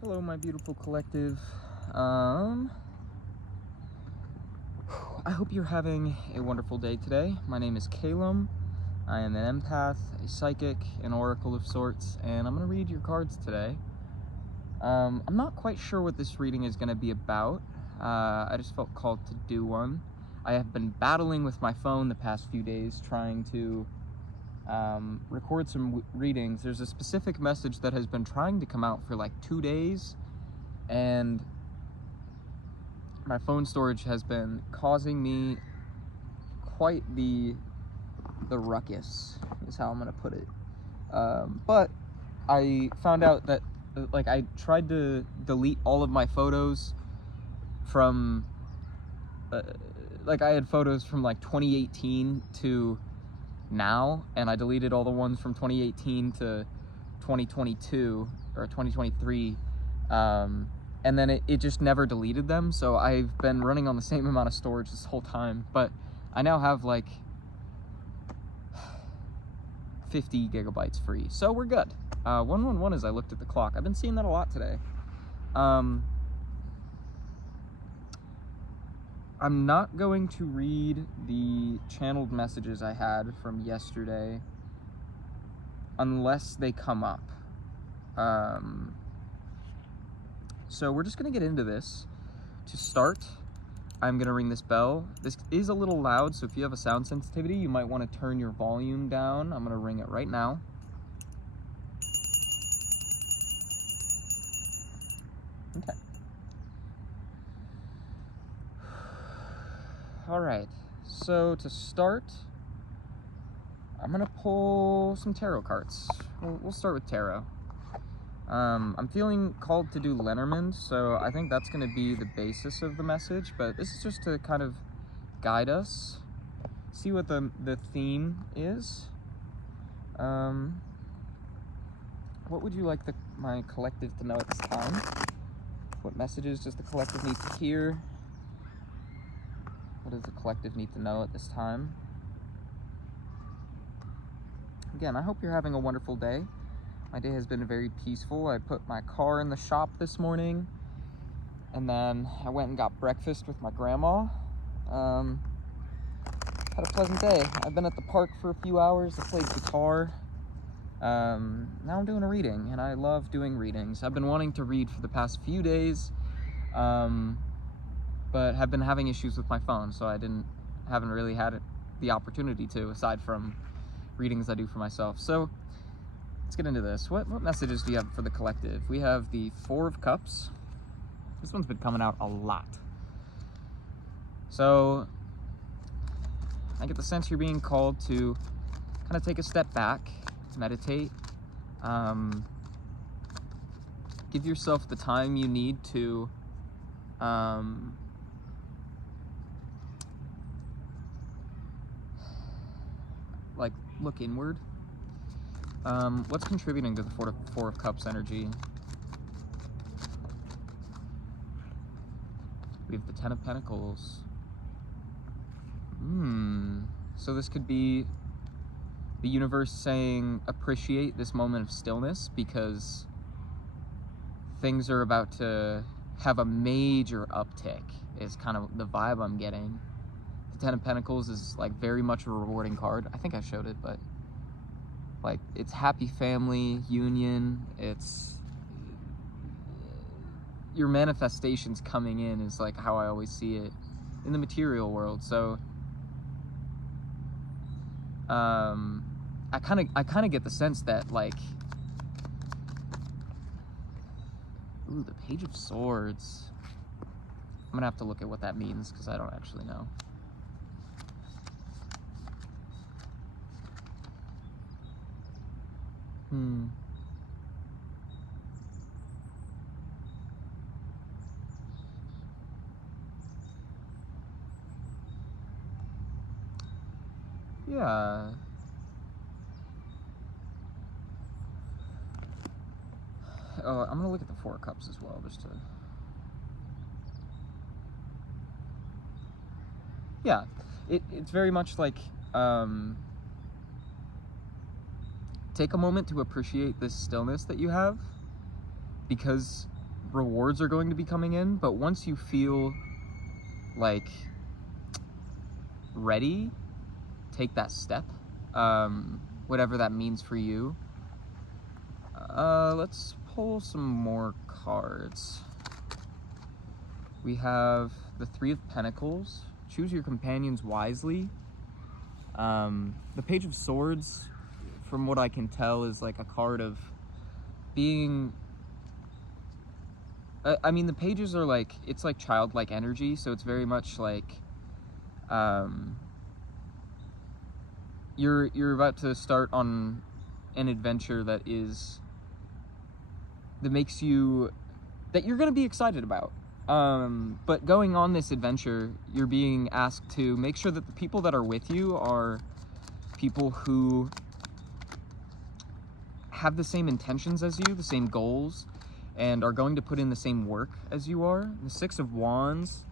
Hello, my beautiful collective. I hope you're having a wonderful day today. My name is Calum. I am an empath, a psychic, an oracle of sorts, and I'm going to read your cards today. I'm not quite sure what this reading is going to be about. I just felt called to do one. I have been battling with my phone the past few days trying to record some readings. There's a specific message that has been trying to come out for like 2 days, and my phone storage has been causing me quite the ruckus, is how I'm gonna put it. But I found out that I tried to delete all of my photos from I had photos from like 2018 to now, and I deleted all the ones from 2018 to 2022 or 2023, and then it just never deleted them. So I've been running on the same amount of storage this whole time, but I now have like 50 gigabytes free, so we're good. 111 as I looked at the clock. I've been seeing that a lot today. I'm not going to read the channeled messages I had from yesterday unless they come up. So we're just gonna get into this. To start, I'm gonna ring this bell. This is a little loud, so if you have a sound sensitivity, you might want to turn your volume down. I'm gonna ring it right now. Okay. All right, so to start, I'm gonna pull some tarot cards. We'll start with tarot. I'm feeling called to do Lenormand, so I think that's gonna be the basis of the message, but this is just to kind of guide us, see what the theme is. What would you like my collective to know at this time? What messages does the collective need to hear? What does the collective need to know at this time? Again, I hope you're having a wonderful day. My day has been very peaceful. I put my car in the shop this morning, and then I went and got breakfast with my grandma. Had a pleasant day. I've been at the park for a few hours. I played guitar. Now I'm doing a reading, and I love doing readings. I've been wanting to read for the past few days, but have been having issues with my phone, so I haven't really had the opportunity to, aside from readings I do for myself. So let's get into this. What messages do you have for the collective? We have the Four of Cups. This one's been coming out a lot. So I get the sense you're being called to kind of take a step back, meditate, give yourself the time you need to look inward. What's contributing to the Four of Cups energy? We have the Ten of Pentacles. So this could be the universe saying, appreciate this moment of stillness because things are about to have a major uptick, is kind of the vibe I'm getting. The Ten of Pentacles is like very much a rewarding card. I think I showed it, but like it's happy family, union, it's your manifestations coming in is like how I always see it in the material world. So I kind of get the sense that like, ooh, the Page of Swords. I'm gonna have to look at what that means because I don't actually know. Yeah. Oh, I'm gonna look at the Four of Cups as well, just to... Yeah, it's very much like, take a moment to appreciate this stillness that you have, because rewards are going to be coming in, but once you feel like ready, take that step, whatever that means for you. Let's pull some more cards. We have the Three of Pentacles. Choose your companions wisely. The Page of Swords, from what I can tell, is like a card of being... I mean, the pages are like, it's like childlike energy, so it's very much like, you're about to start on an adventure that makes you, that you're gonna be excited about. But going on this adventure, you're being asked to make sure that the people that are with you are people who have the same intentions as you, the same goals, and are going to put in the same work as you are. The Six of Wands.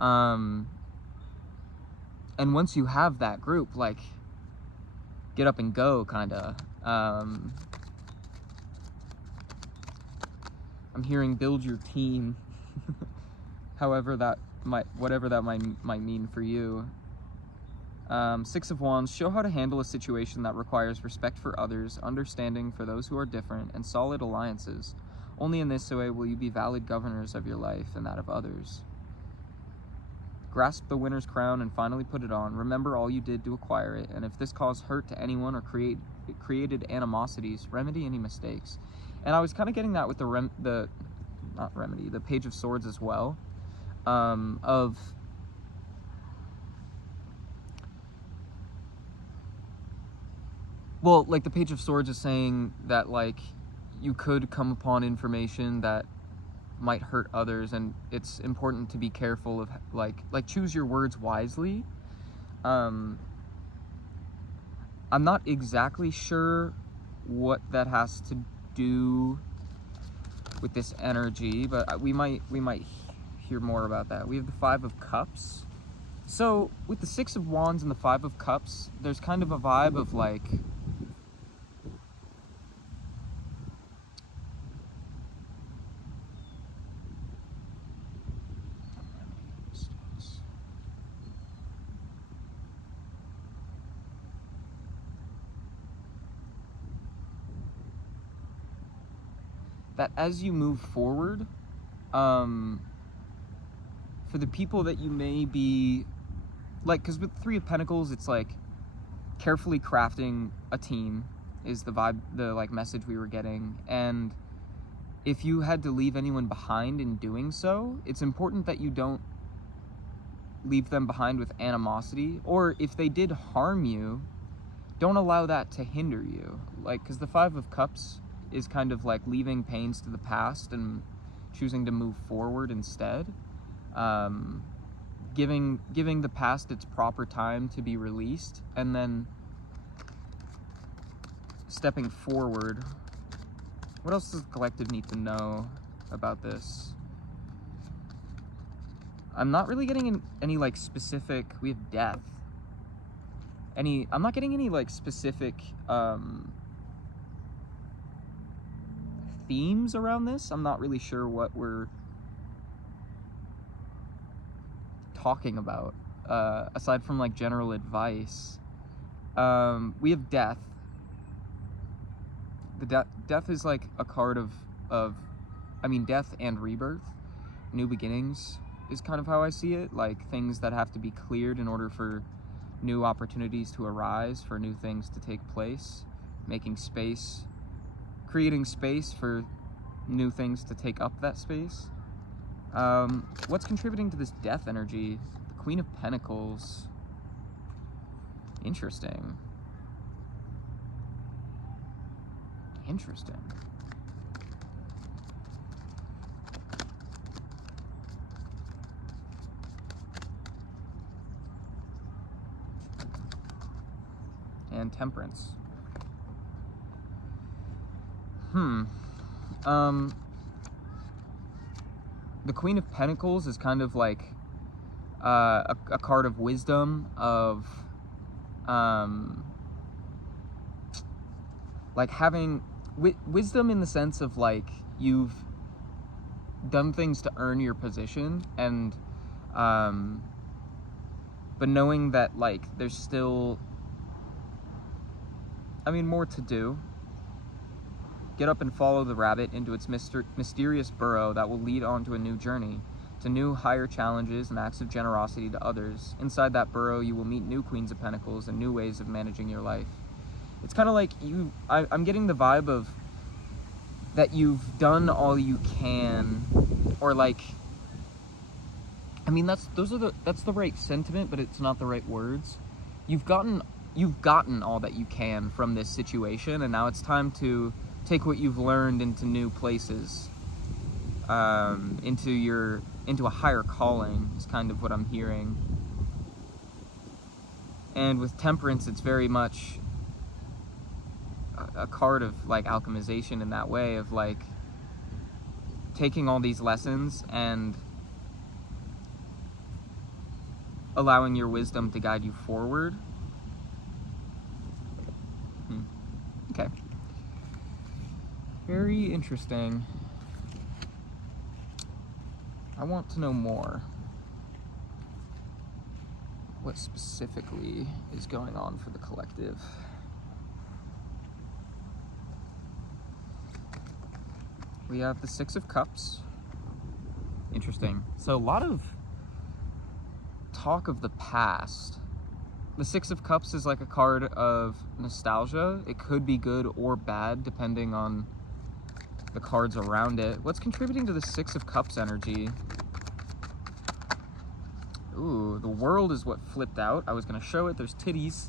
And once you have that group, like, get up and go, kinda. I'm hearing build your team. However that might, whatever that might mean for you. Six of Wands, show how to handle a situation that requires respect for others, understanding for those who are different, and solid alliances. Only in this way will you be valid governors of your life and that of others. Grasp the winner's crown and finally put it on. Remember all you did to acquire it, and if this caused hurt to anyone or created animosities, remedy any mistakes. And I was kind of getting that with the Page of Swords as well. Well, like, the Page of Swords is saying that, like, you could come upon information that might hurt others, and it's important to be careful of, like choose your words wisely. I'm not exactly sure what that has to do with this energy, but we might hear more about that. We have the Five of Cups. So with the Six of Wands and the Five of Cups, there's kind of a vibe of like, that as you move forward, for the people that you may be, like, because with Three of Pentacles, it's like carefully crafting a team is the vibe, the like message we were getting. And if you had to leave anyone behind in doing so, it's important that you don't leave them behind with animosity, or if they did harm you, don't allow that to hinder you. Like, because the Five of Cups is kind of like leaving pains to the past and choosing to move forward instead. Giving the past its proper time to be released, and then stepping forward. What else does the collective need to know about this? I'm not really getting any like specific, we have death. I'm not getting any like specific themes around this. I'm not really sure what we're talking about, aside from like general advice. We have death. The death is like a card of I mean, death and rebirth. New beginnings is kind of how I see it, like things that have to be cleared in order for new opportunities to arise, for new things to take place, making space, creating space for new things to take up that space. What's contributing to this death energy? The Queen of Pentacles. Interesting. Interesting. And Temperance. The Queen of Pentacles is kind of like a card of wisdom, of like having wisdom in the sense of like you've done things to earn your position, and but knowing that like there's still, I mean, more to do. Get up and follow the rabbit into its mysterious burrow that will lead on to a new journey, to new higher challenges and acts of generosity to others. Inside that burrow, you will meet new Queens of Pentacles and new ways of managing your life. It's kind of like I'm getting the vibe of that you've done all you can, or like, I mean, that's the right sentiment, but it's not the right words. You've gotten all that you can from this situation, and now it's time to take what you've learned into new places, into a higher calling is kind of what I'm hearing. And with Temperance, it's very much a card of like alchemization in that way, of like taking all these lessons and allowing your wisdom to guide you forward. Okay. Very interesting. I want to know more. What specifically is going on for the collective? We have the Six of Cups. Interesting. So a lot of talk of the past. The Six of Cups is like a card of nostalgia. It could be good or bad depending on the cards around it. What's contributing to the Six of Cups energy? Ooh, the World is what flipped out. I was gonna show it. There's titties.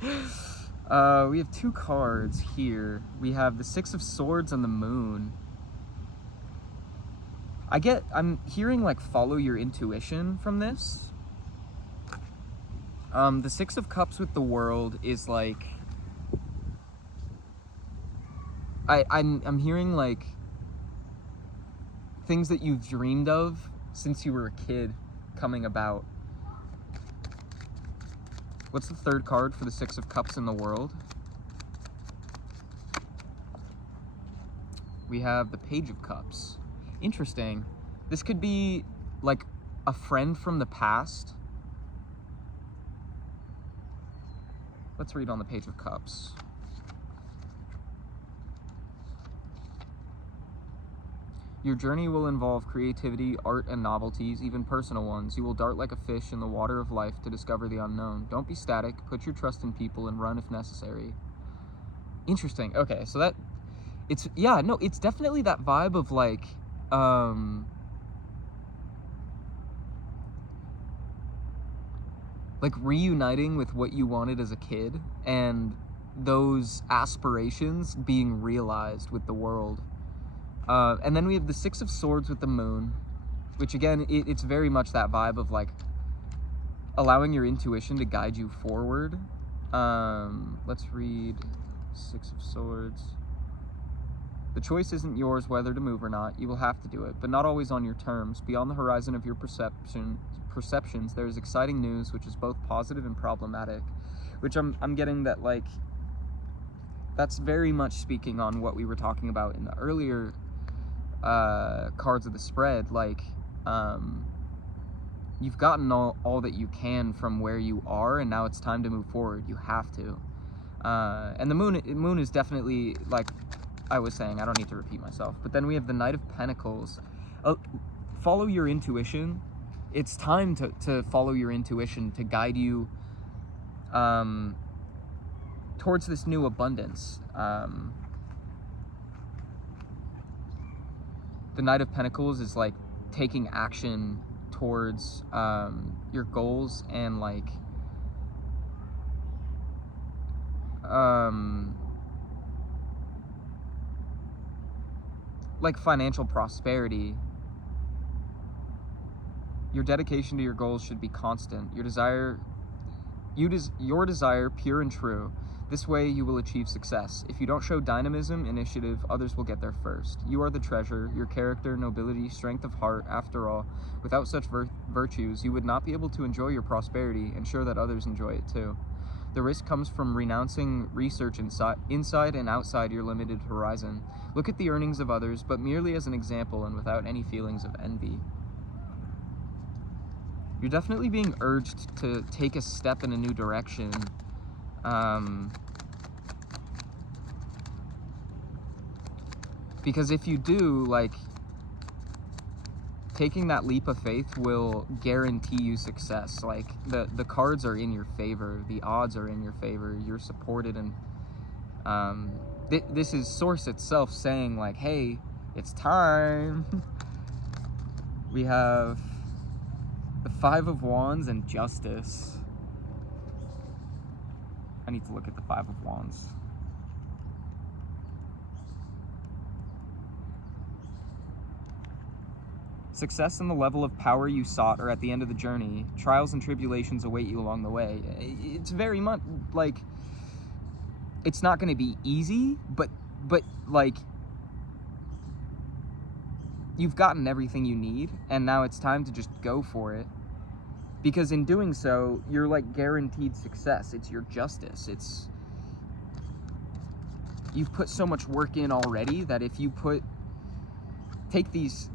We have two cards here. We have the Six of Swords and the Moon. I'm hearing like follow your intuition from this. The Six of Cups with the World is like, I'm hearing like things that you've dreamed of since you were a kid coming about. What's the third card for the Six of Cups in the World? We have the Page of Cups. Interesting. This could be like a friend from the past. Let's read on the Page of Cups. Your journey will involve creativity, art, and novelties, even personal ones. You will dart like a fish in the water of life to discover the unknown. Don't be static. Put your trust in people and run if necessary. Interesting. Okay, so it's definitely that vibe of like, like reuniting with what you wanted as a kid and those aspirations being realized with the World. And then we have the Six of Swords with the Moon, which again, it's very much that vibe of like allowing your intuition to guide you forward. Let's read Six of Swords. The choice isn't yours whether to move or not. You will have to do it, but not always on your terms. Beyond the horizon of your perceptions, there is exciting news which is both positive and problematic, which I'm getting that like that's very much speaking on what we were talking about in the earlier cards of the spread. Like you've gotten all that you can from where you are, and now it's time to move forward. You have to. And the moon is definitely, like I was saying, I don't need to repeat myself, but then we have the Knight of Pentacles. Follow your intuition. It's time to follow your intuition to guide you towards this new abundance. The Knight of Pentacles is like taking action towards your goals and like financial prosperity. Your dedication to your goals should be constant. Your desire pure and true. This way you will achieve success. If you don't show dynamism, initiative, others will get there first. You are the treasure, your character, nobility, strength of heart. After all, without such virtues, you would not be able to enjoy your prosperity and ensure that others enjoy it too. The risk comes from renouncing research inside and outside your limited horizon. Look at the earnings of others, but merely as an example and without any feelings of envy. You're definitely being urged to take a step in a new direction. Because if you do, like, taking that leap of faith will guarantee you success. Like, the cards are in your favor, the odds are in your favor, you're supported, and this is Source itself saying, like, hey, it's time. We have the Five of Wands and Justice. I need to look at the Five of Wands. Success and the level of power you sought are at the end of the journey. Trials and tribulations await you along the way. It's very much like, it's not going to be easy, but like, you've gotten everything you need, and now it's time to just go for it. Because in doing so, you're like guaranteed success. It's your justice. You've put so much work in already that if you take these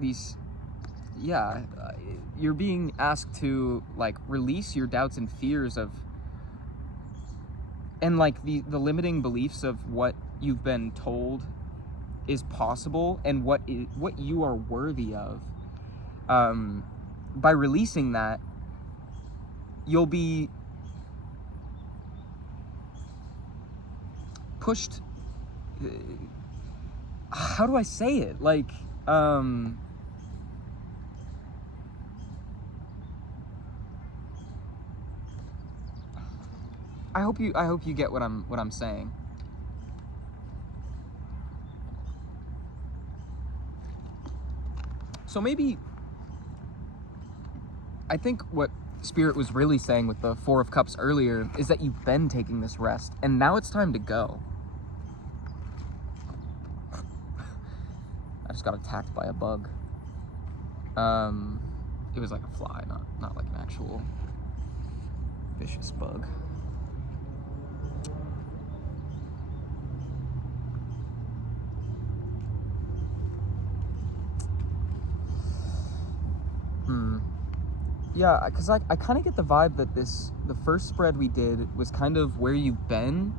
you're being asked to like release your doubts and fears and like the limiting beliefs of what you've been told is possible and what you are worthy of. By releasing that, you'll be pushed. How do I say it? Like, I hope you get what I'm saying. So maybe, I think what Spirit was really saying with the Four of Cups earlier is that you've been taking this rest, and now it's time to go. I just got attacked by a bug. It was like a fly, not like an actual vicious bug. Yeah, because I kind of get the vibe that the first spread we did was kind of where you've been,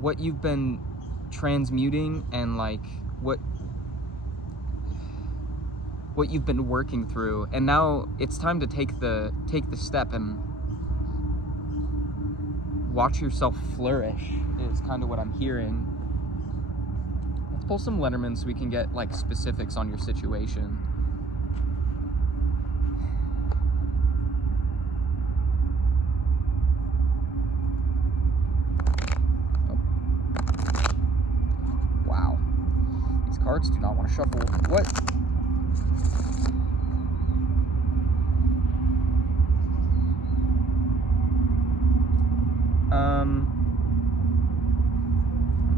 what you've been transmuting, and like what you've been working through, and now it's time to take the step and watch yourself flourish is kind of what I'm hearing. Let's pull some Lenormand so we can get like specifics on your situation. Cards do not want to shuffle. What? I'm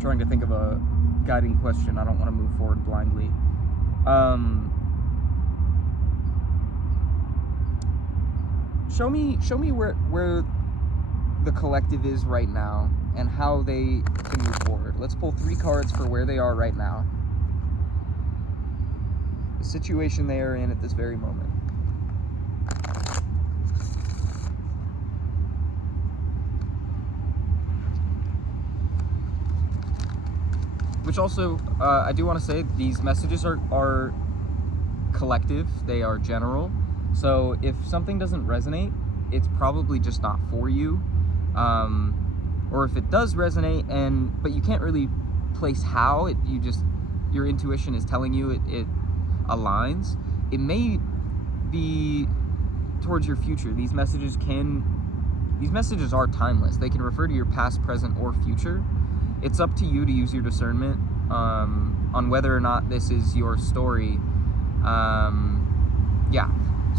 trying to think of a guiding question. I don't want to move forward blindly. Show me where the collective is right now and how they can move forward. Let's pull 3 cards for where they are right now. The situation they are in at this very moment. Which also, I do want to say, these messages are collective, they are general. So if something doesn't resonate, it's probably just not for you. Or if it does resonate, but you can't really place how, your intuition is telling you it aligns, it may be towards your future. These messages are timeless. They can refer to your past, present, or future. It's up to you to use your discernment on whether or not this is your story. Yeah.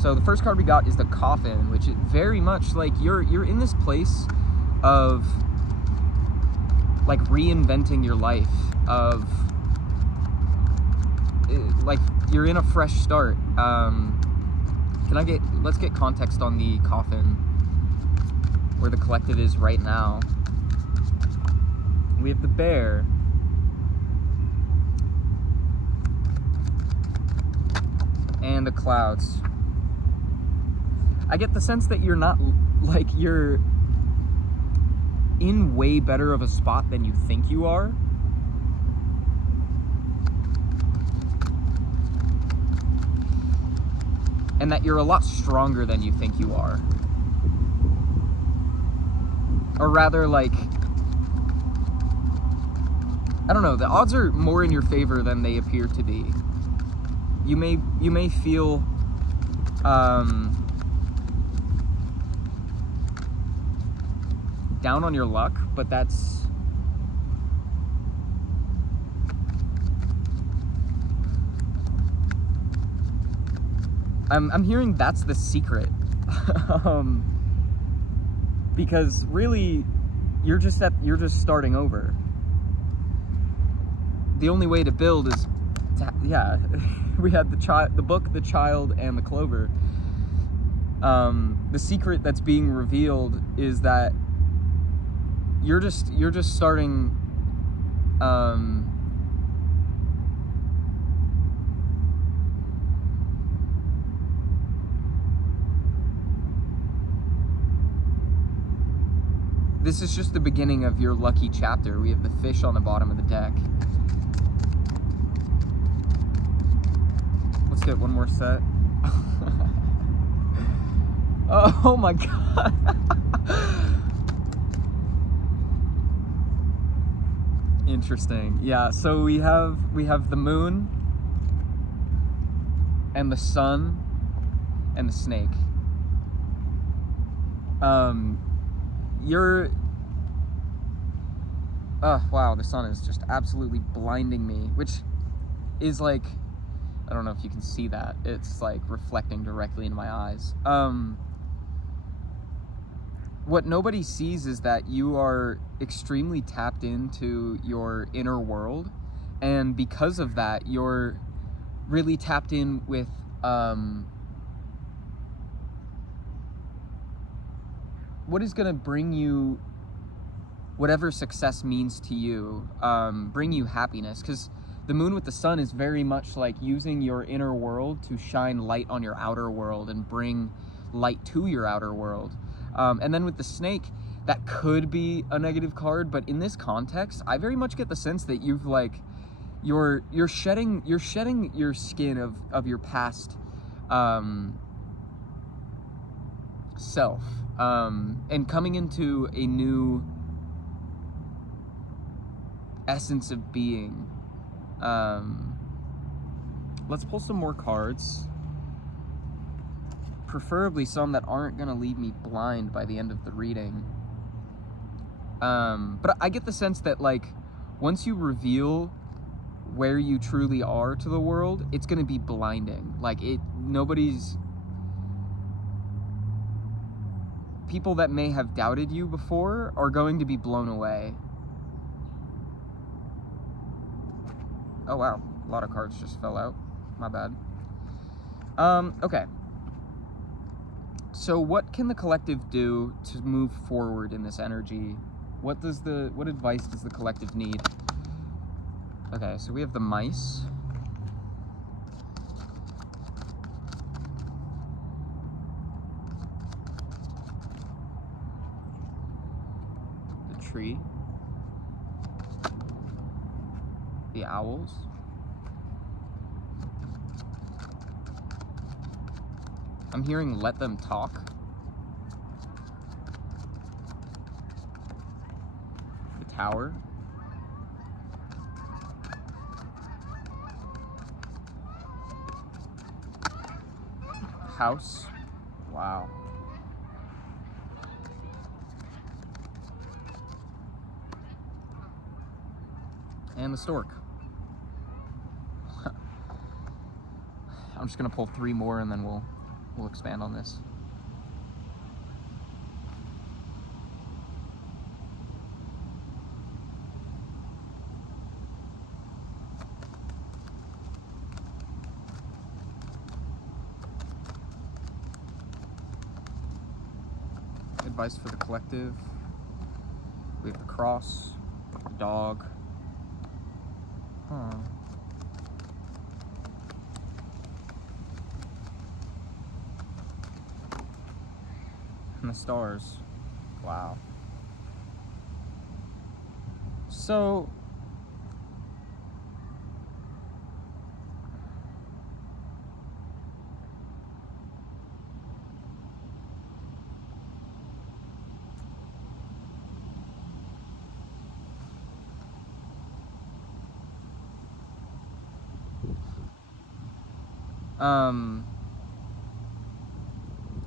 So the first card we got is the Coffin, which is very much like you're in this place of like reinventing your life, of like you're in a fresh start. Let's get context on the Coffin. where the collective is right now. We have the bear. And the clouds. I get the sense that you're not, like, you're in way better of a spot than you think you are. And that you're a lot stronger than you think you are. Or rather, like, I don't know, the odds are more in your favor than they appear to be. You may feel down on your luck, but that's I'm hearing that's the secret. Because really you're just starting over. The only way to build is we had the book, the child, and the clover. The secret that's being revealed is that you're just starting this is just the beginning of your lucky chapter. We have the fish on the bottom of the deck. Let's get one more set. Oh my god. Interesting. Yeah, so we have the moon and the sun and the snake. Wow, the sun is just absolutely blinding me, which is like, I don't know if you can see that. It's like reflecting directly into my eyes. What nobody sees is that you are extremely tapped into your inner world, and because of that, you're really tapped in with what is going to bring you whatever success means to you, bring you happiness, because the moon with the sun is very much like using your inner world to shine light on your outer world and bring light to your outer world. And then with the snake, that could be a negative card, but in this context, I very much get the sense that you've like, you're shedding your skin of your past self, and coming into a new essence of being. Let's pull some more cards. Preferably some that aren't gonna leave me blind by the end of the reading. But I get the sense that, like, once you reveal where you truly are to the world, it's gonna be blinding. Like, people that may have doubted you before are going to be blown away. Oh wow, a lot of cards just fell out. My bad. Okay. So what can the collective do to move forward in this energy? What advice does the collective need? Okay, so we have the mice. The tree. The owls. I'm hearing let them talk. The tower. House. Wow. And the stork. I'm just gonna pull 3 more and then we'll expand on this. sacrifice for the collective. We have the cross, the dog. Huh. And the stars. Wow. So,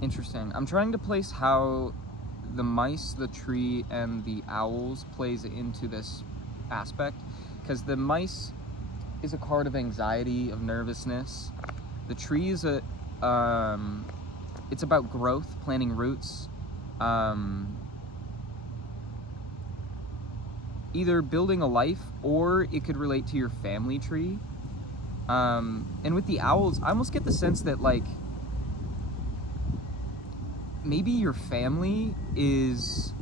interesting. I'm trying to place how the mice, the tree, and the owls plays into this aspect, because the mice is a card of anxiety, of nervousness. The tree is it's about growth, planting roots, either building a life, or it could relate to your family tree. And with the owls, I almost get the sense that, like, maybe your family is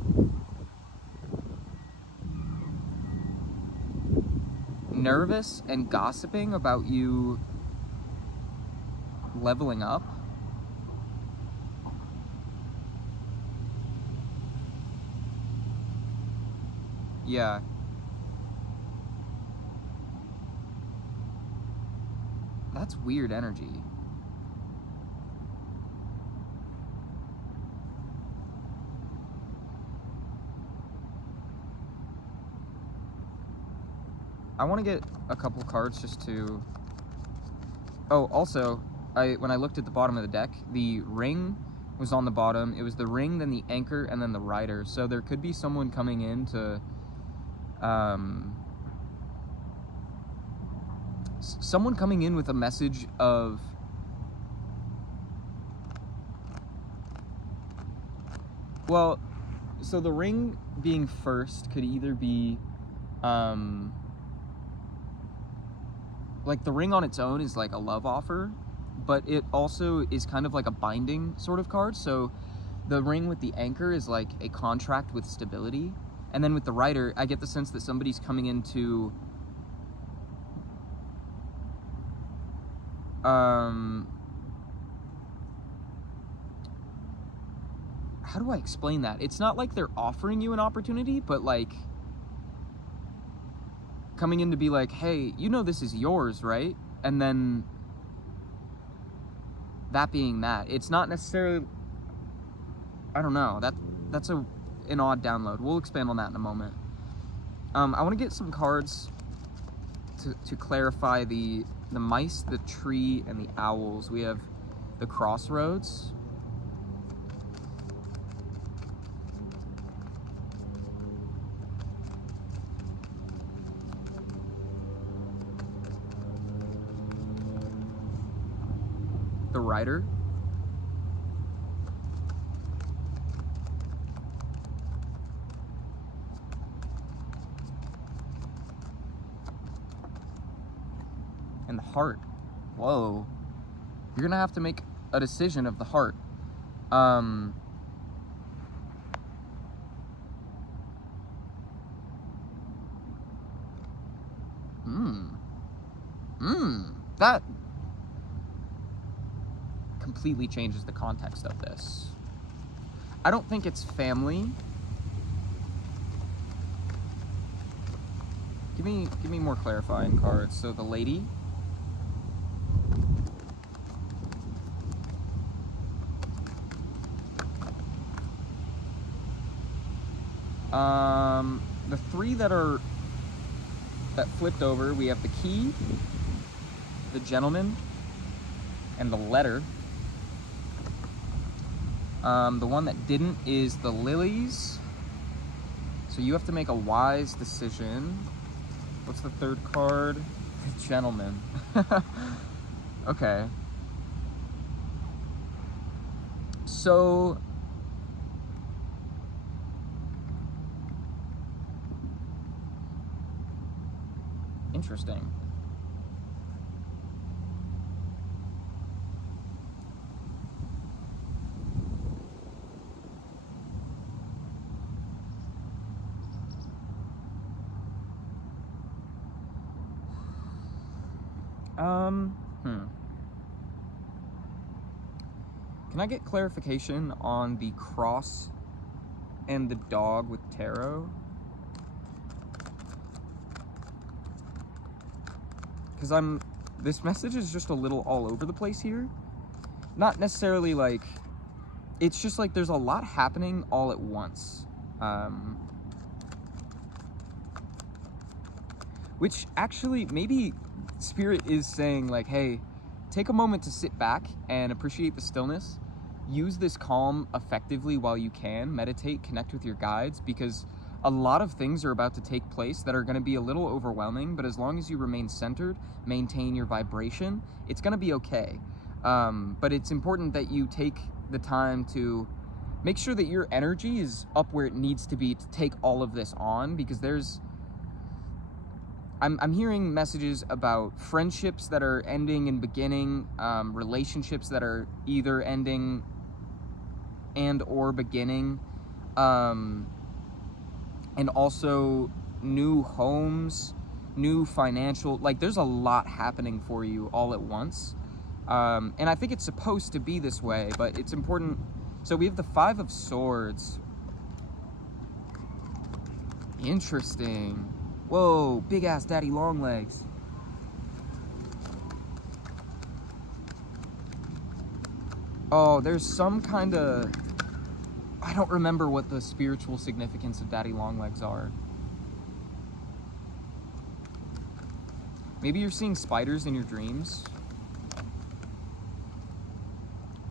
nervous and gossiping about you leveling up. Yeah. That's weird energy. I want to get a couple cards just to... Oh, also, when I looked at the bottom of the deck, the ring was on the bottom. It was the ring, then the anchor, and then the rider. So there could be someone coming in to... someone coming in with a message of... Well, so the ring being first could either be... like, the ring on its own is like a love offer, but it also is kind of like a binding sort of card. So the ring with the anchor is like a contract with stability. And then with the rider, I get the sense that somebody's coming into how do I explain that? It's not like they're offering you an opportunity, but like coming in to be like, hey, you know this is yours, right? And then that being that. It's not necessarily, I don't know, that's an odd download. We'll expand on that in a moment. I want to get some cards to clarify the mice, the tree, and the owls. We have the crossroads. The rider. And the heart. Whoa. You're gonna have to make a decision of the heart. That completely changes the context of this. I don't think it's family. Give me more clarifying cards. So the lady. The three that flipped over, we have the key, the gentleman, and the letter. The one that didn't is the lilies. So you have to make a wise decision. What's the third card? The gentleman. Okay. So interesting. Can I get clarification on the cross and the dog with tarot? Because this message is just a little all over the place here. Not necessarily like, it's just like there's a lot happening all at once. Which actually, maybe Spirit is saying like, hey, take a moment to sit back and appreciate the stillness. Use this calm effectively while you can. Meditate, connect with your guides, because a lot of things are about to take place that are going to be a little overwhelming, but as long as you remain centered, maintain your vibration, it's going to be okay. But it's important that you take the time to make sure that your energy is up where it needs to be to take all of this on, because I'm hearing messages about friendships that are ending and beginning, relationships that are either ending and or beginning, and also new homes, new financial, like there's a lot happening for you all at once. And I think it's supposed to be this way, but it's important. So we have the Five of Swords. Interesting. Whoa, big ass daddy long legs. Oh, there's some kind of, I don't remember what the spiritual significance of daddy long legs are. Maybe you're seeing spiders in your dreams.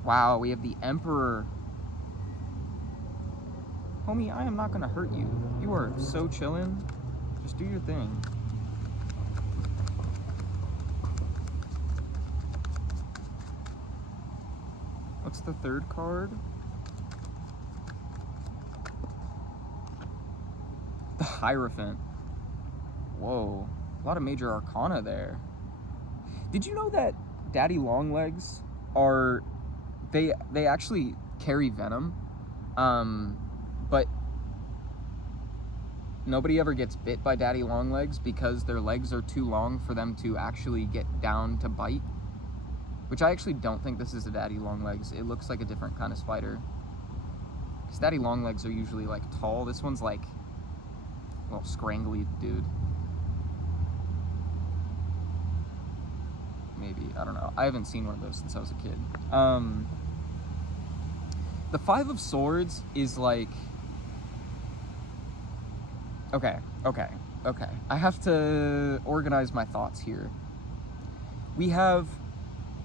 Wow, we have the Emperor. Homie, I am not gonna hurt you. You are so chillin'. Just do your thing. What's the third card? The Hierophant. Whoa, a lot of major arcana there. Did you know that daddy long legs are, they actually carry venom, but nobody ever gets bit by daddy long legs because their legs are too long for them to actually get down to bite, which I actually don't think this is a daddy long legs. It looks like a different kind of spider, because daddy long legs are usually like tall. This one's like, well, scrangly dude. Maybe, I don't know. I haven't seen one of those since I was a kid. The Five of Swords is like, okay. I have to organize my thoughts here. We have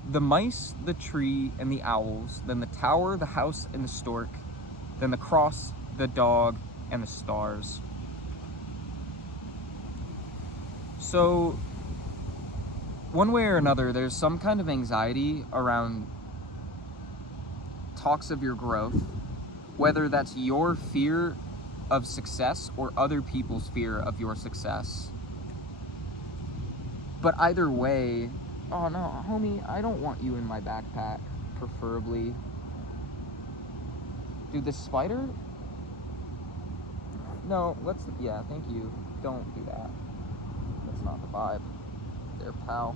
the mice, the tree, and the owls, then the tower, the house, and the stork, then the cross, the dog, and the stars. So, one way or another, there's some kind of anxiety around talks of your growth, whether that's your fear of success or other people's fear of your success. But either way, oh no, homie, I don't want you in my backpack, preferably. Dude, this spider? No, yeah, thank you. Don't do that. That's not the vibe. There, pal.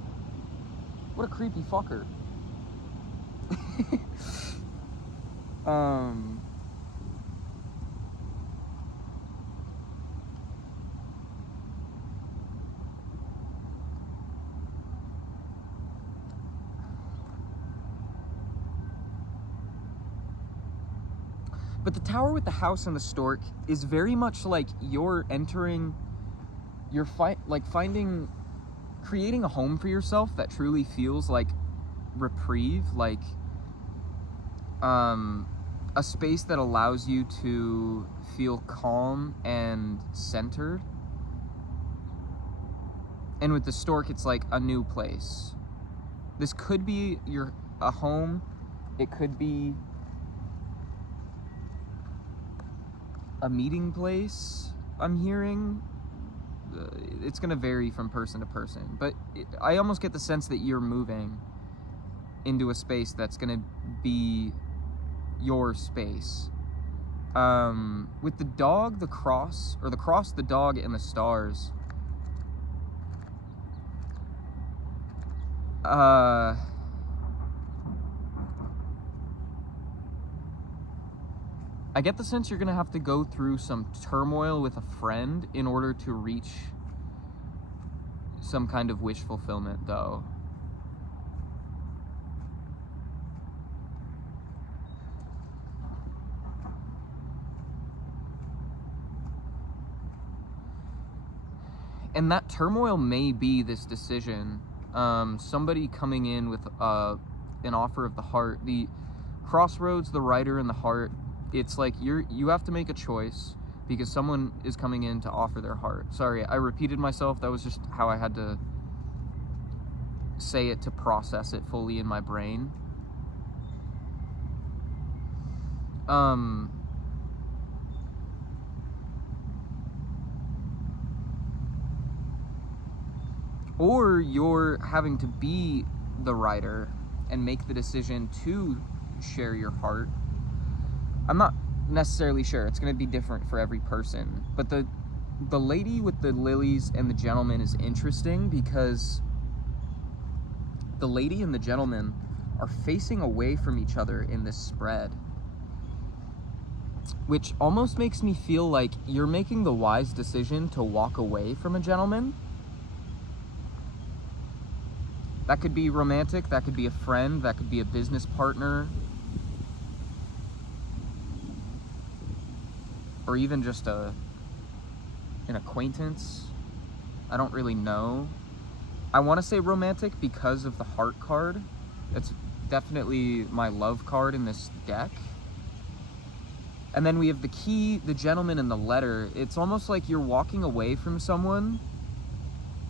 What a creepy fucker. But the tower with the house and the stork is very much like you're entering, creating a home for yourself that truly feels like reprieve, like a space that allows you to feel calm and centered. And with the stork, it's like a new place. This could be a home. It could be a meeting place, I'm hearing. It's gonna vary from person to person, but I almost get the sense that you're moving into a space that's gonna be your space. With the dog, the cross, the dog, and the stars, I get the sense you're gonna have to go through some turmoil with a friend in order to reach some kind of wish fulfillment, though. And that turmoil may be this decision. Somebody coming in with an offer of the heart. The crossroads, the Rider, and the heart. It's like you have to make a choice because someone is coming in to offer their heart. Sorry, I repeated myself. That was just how I had to say it to process it fully in my brain. Or you're having to be the Rider and make the decision to share your heart. I'm not necessarily sure. It's going to be different for every person. But the lady with the lilies and the gentleman is interesting because the lady and the gentleman are facing away from each other in this spread, which almost makes me feel like you're making the wise decision to walk away from a gentleman. That could be romantic, that could be a friend, that could be a business partner, or even just an acquaintance. I don't really know. I want to say romantic because of the heart card. It's definitely my love card in this deck. And then we have the key, the gentleman, and the letter. It's almost like you're walking away from someone,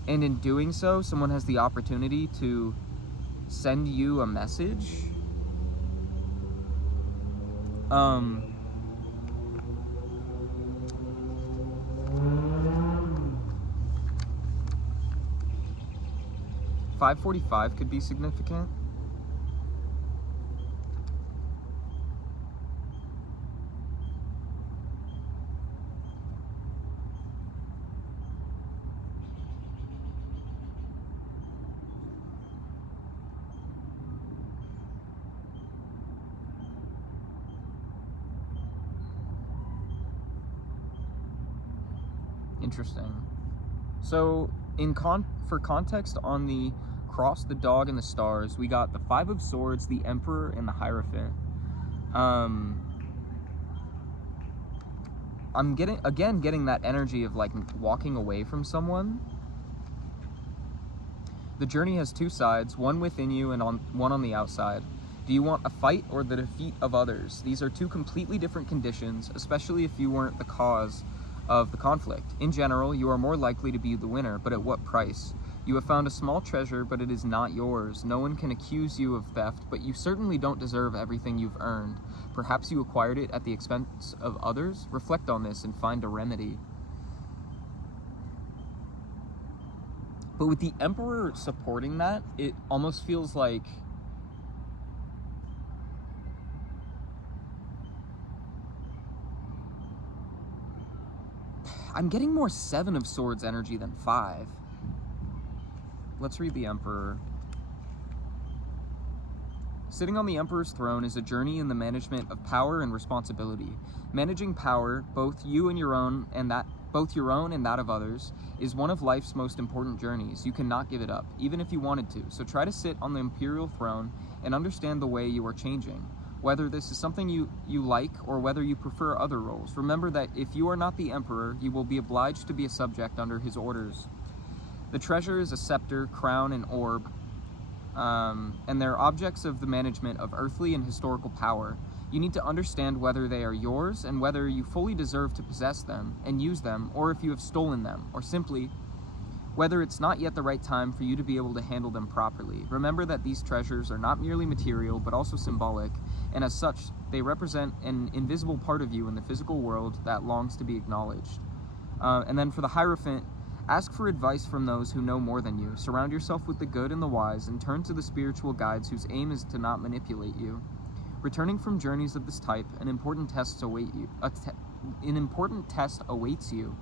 and in doing so, someone has the opportunity to send you a message. $545 could be significant. Interesting. So, for context on the cross, the dog, and the stars, we got the Five of Swords, the Emperor, and the Hierophant. I'm getting that energy of like walking away from someone. The journey has two sides, one within you and one on the outside. Do you want a fight or the defeat of others? These are two completely different conditions, especially if you weren't the cause of the conflict. In general, you are more likely to be the winner, but at what price? You have found a small treasure, but it is not yours. No one can accuse you of theft, but you certainly don't deserve everything you've earned. Perhaps you acquired it at the expense of others? Reflect on this and find a remedy. But with the Emperor supporting that, it almost feels like I'm getting more Seven of Swords energy than 5. Let's read the Emperor. Sitting on the Emperor's throne is a journey in the management of power and responsibility. Managing power, both your own and that of others, is one of life's most important journeys. You cannot give it up, even if you wanted to. So try to sit on the imperial throne and understand the way you are changing. Whether this is something you like or whether you prefer other roles. Remember that if you are not the Emperor, you will be obliged to be a subject under his orders. The treasure is a scepter, crown, and orb, and they're objects of the management of earthly and historical power. You need to understand whether they are yours and whether you fully deserve to possess them and use them, or if you have stolen them, or simply whether it's not yet the right time for you to be able to handle them properly. Remember that these treasures are not merely material, but also symbolic, and as such, they represent an invisible part of you in the physical world that longs to be acknowledged. And then for the Hierophant, ask for advice from those who know more than you. Surround yourself with the good and the wise, and turn to the spiritual guides whose aim is to not manipulate you. Returning from journeys of this type, an important test awaits you.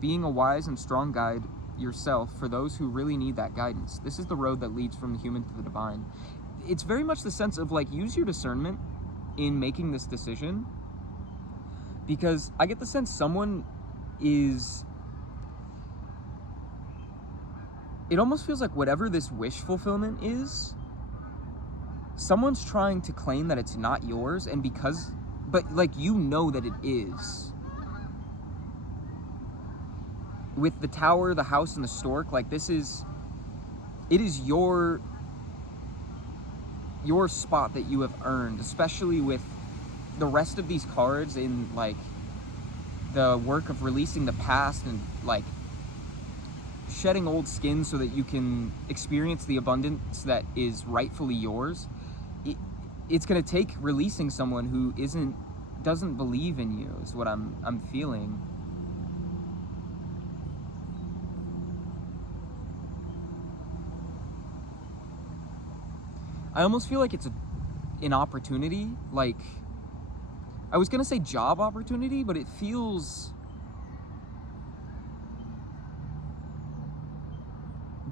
Being a wise and strong guide yourself for those who really need that guidance. This is the road that leads from the human to the divine. It's very much the sense of like, use your discernment in making this decision, because I get the sense someone is, it almost feels like whatever this wish fulfillment is, someone's trying to claim that it's not yours, and because, but like, you know that it is. With the tower, the house, and the stork, like, it is your spot that you have earned, especially with the rest of these cards in, like, the work of releasing the past and, like, shedding old skin so that you can experience the abundance that is rightfully yours. It's going to take releasing someone who doesn't believe in you, is what I'm feeling. I almost feel like it's an opportunity, like, I was gonna say job opportunity, but it feels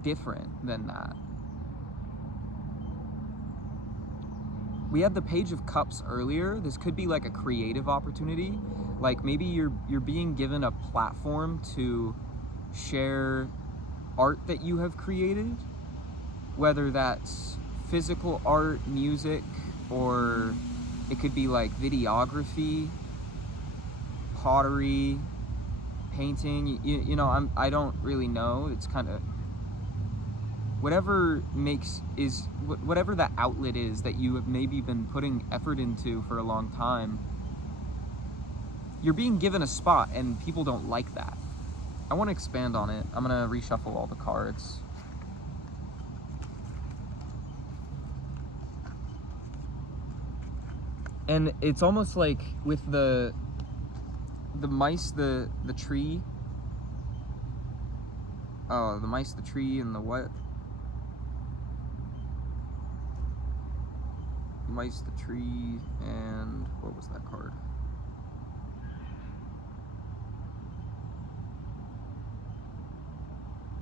different than that. We had the Page of Cups earlier. This could be like a creative opportunity. Like, maybe you're being given a platform to share art that you have created, whether that's physical art, music, or it could be like videography, pottery, painting. You know, I don't really know. It's kind of whatever that outlet is that you have maybe been putting effort into for a long time. You're being given a spot, and people don't like that. I want to expand on it. I'm gonna reshuffle all the cards. And it's almost like with the mice, the tree. Oh, the mice, the tree, and the what? Mice, the tree, and what was that card?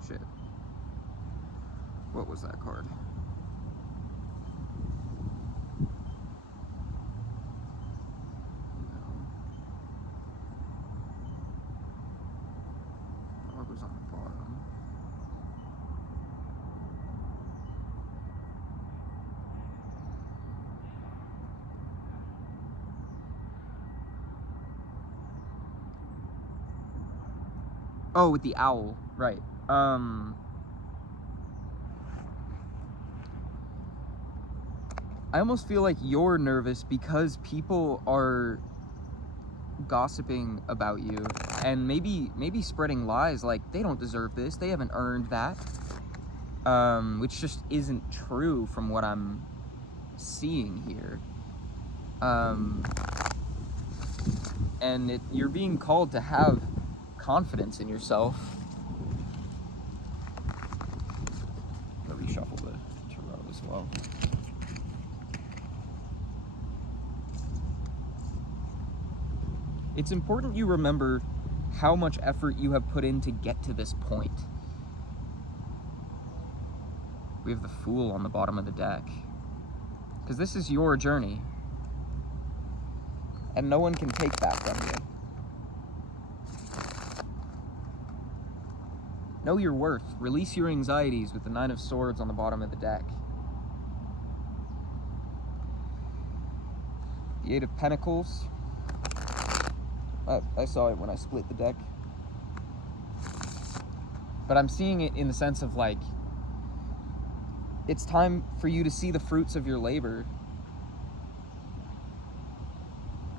Shit. What was that card? Was on the bottom. Oh, with the owl, right. I almost feel like you're nervous because people are gossiping about you and maybe spreading lies like they don't deserve this, they haven't earned that, which just isn't true from what I'm seeing here. And you're being called to have confidence in yourself. I'll reshuffle the tarot as well. It's important you remember how much effort you have put in to get to this point. We have the Fool on the bottom of the deck. Because this is your journey. And no one can take that from you. Know your worth. Release your anxieties with the Nine of Swords on the bottom of the deck. The Eight of Pentacles. I saw it when I split the deck. But I'm seeing it in the sense of like, it's time for you to see the fruits of your labor.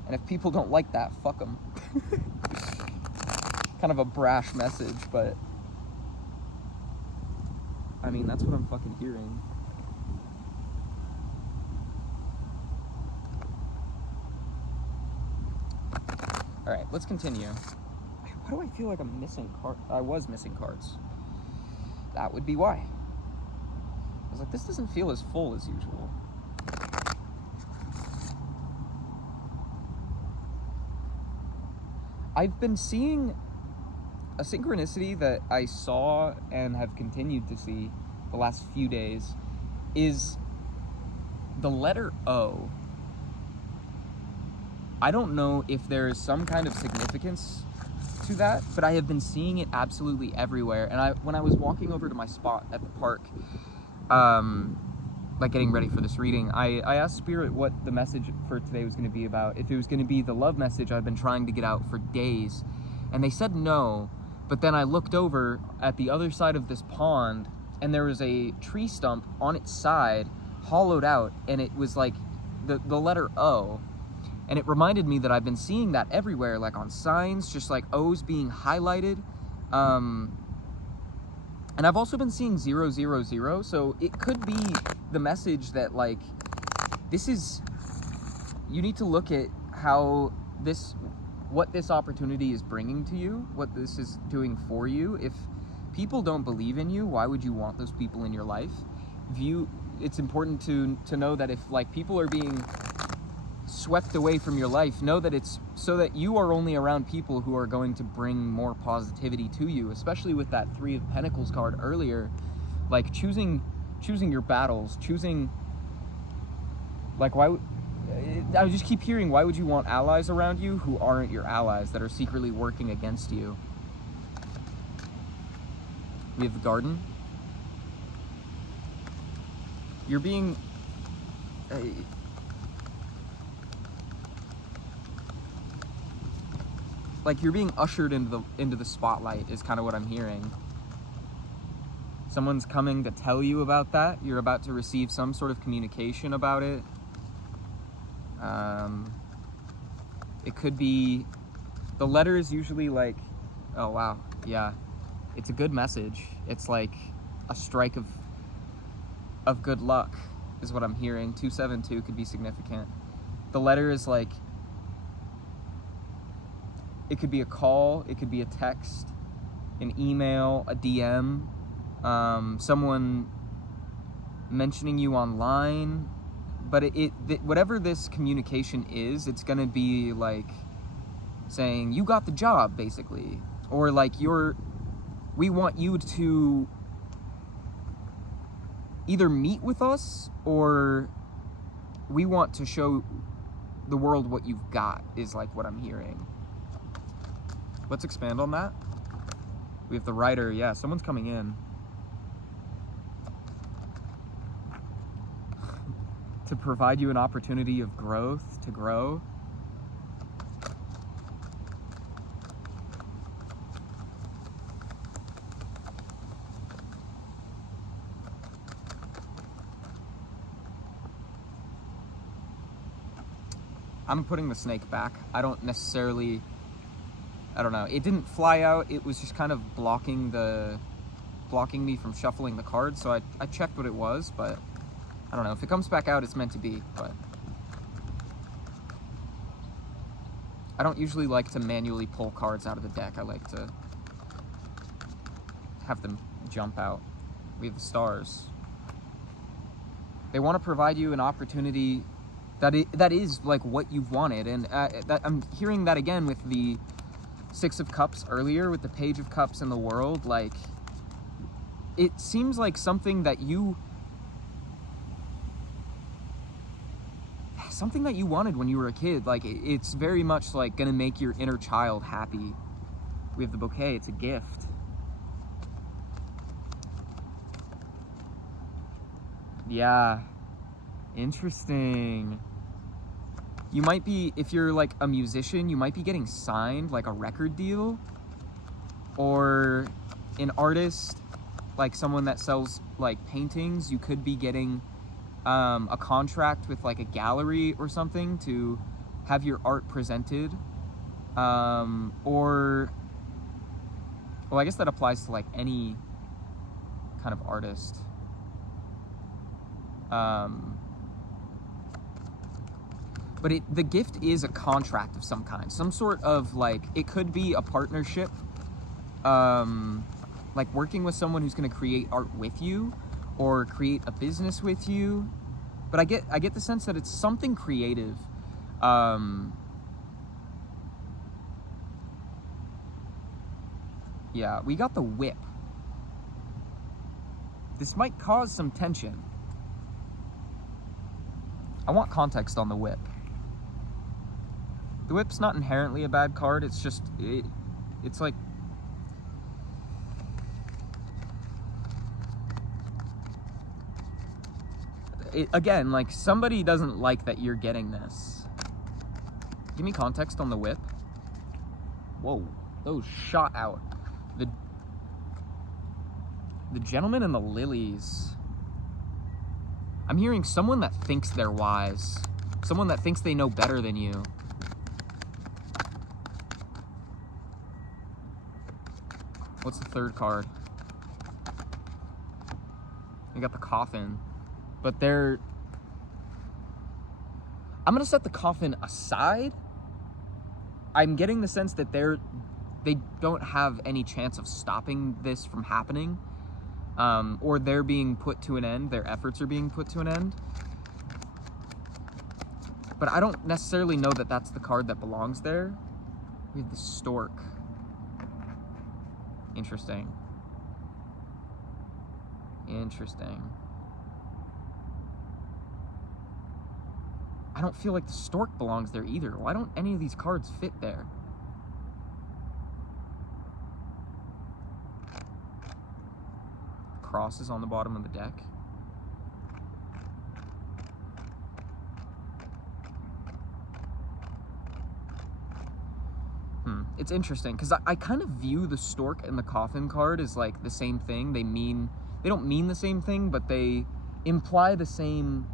And if people don't like that, fuck them. Kind of a brash message, but I mean, that's what I'm fucking hearing. All right, let's continue. Why do I feel like I'm missing cards? I was missing cards. That would be why. I was like, this doesn't feel as full as usual. I've been seeing a synchronicity that I saw and have continued to see the last few days is the letter O. I don't know if there is some kind of significance to that, but I have been seeing it absolutely everywhere. And when I was walking over to my spot at the park, like getting ready for this reading, I asked Spirit what the message for today was going to be about, if it was going to be the love message I've been trying to get out for days. And they said no, but then I looked over at the other side of this pond, and there was a tree stump on its side, hollowed out, and it was like the letter O. And it reminded me that I've been seeing that everywhere, like on signs, just like O's being highlighted. And I've also been seeing 000, so it could be the message that, like, you need to look at what this opportunity is bringing to you, what this is doing for you. If people don't believe in you, why would you want those people in your life? It's important to know that if, like, people are being swept away from your life, know that it's so that you are only around people who are going to bring more positivity to you, especially with that 3 of Pentacles card earlier. Like, choosing your battles, like, I just keep hearing, why would you want allies around you who aren't your allies, that are secretly working against you? We have the Garden. You're being like, you're being ushered into the spotlight is kind of what I'm hearing. Someone's coming to tell you about that. You're about to receive some sort of communication about it. It could be, the letter is usually like, oh wow, yeah, it's a good message. It's like a strike of good luck is what I'm hearing. 272 could be significant. The letter is like, it could be a call, it could be a text, an email, a DM, someone mentioning you online. But whatever this communication is, it's gonna be like saying, you got the job, basically. Or like, we want you to either meet with us, or we want to show the world what you've got, is like what I'm hearing. Let's expand on that. We have the Rider. Yeah, someone's coming in. To provide you an opportunity of growth, to grow. I'm putting the snake back. I don't know. It didn't fly out. It was just kind of blocking me from shuffling the cards. So I checked what it was, but I don't know. If it comes back out, it's meant to be, but I don't usually like to manually pull cards out of the deck. I like to have them jump out. We have the Stars. They want to provide you an opportunity that is like what you've wanted, and I'm hearing that again with the 6 of Cups earlier, with the Page of Cups and the World. Like, it seems like something that you wanted when you were a kid. Like, it's very much like gonna make your inner child happy. We have the Bouquet. It's a gift. Yeah, interesting. You might be, if you're like a musician, you might be getting signed, like a record deal, or an artist, like someone that sells like paintings. You could be getting a contract with like a gallery or something to have your art presented, or, well, I guess that applies to like any kind of artist. But the gift is a contract of some kind, some sort of, like, it could be a partnership, like working with someone who's going to create art with you, or create a business with you. But I get the sense that it's something creative. Yeah, we got the whip. This might cause some tension. I want context on the whip. The whip's not inherently a bad card, it's just, it's like, again, like, somebody doesn't like that you're getting this. Give me context on the whip. Whoa, those shot out. The gentleman and the lilies. I'm hearing someone that thinks they're wise. Someone that thinks they know better than you. What's the third card? We got the coffin. But I'm gonna set the coffin aside. I'm getting the sense that they don't have any chance of stopping this from happening. Or they're being put to an end, their efforts are being put to an end. But I don't necessarily know that that's the card that belongs there. We have the stork. Interesting. Interesting. I don't feel like the stork belongs there either. Why don't any of these cards fit there? Cross is on the bottom of the deck. It's interesting because I kind of view the stork and the coffin card as like the same thing. They don't mean the same thing, but they imply the same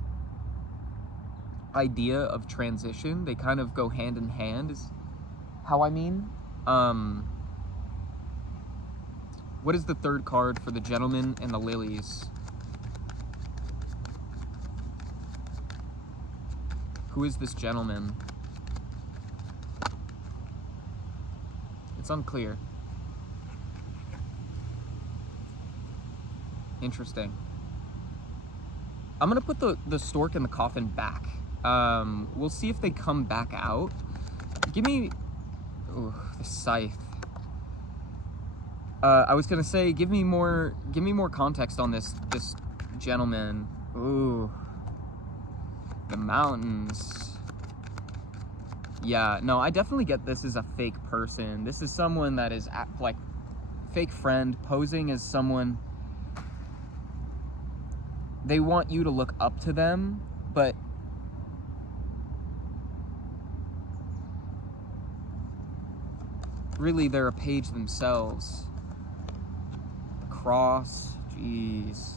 idea of transition. They kind of go hand in hand is how I mean. What is the third card for the gentleman and the lilies? Who is this gentleman? It's unclear. Interesting. I'm gonna put the stork and the coffin back. We'll see if they come back out. Give me... Ooh, the scythe. I was gonna say, give me more context on this gentleman. Ooh, the mountains. Yeah, no, I definitely get this as a fake person. This is someone that is like fake friend posing as someone. They want you to look up to them, but really they're a page themselves. Cross, jeez.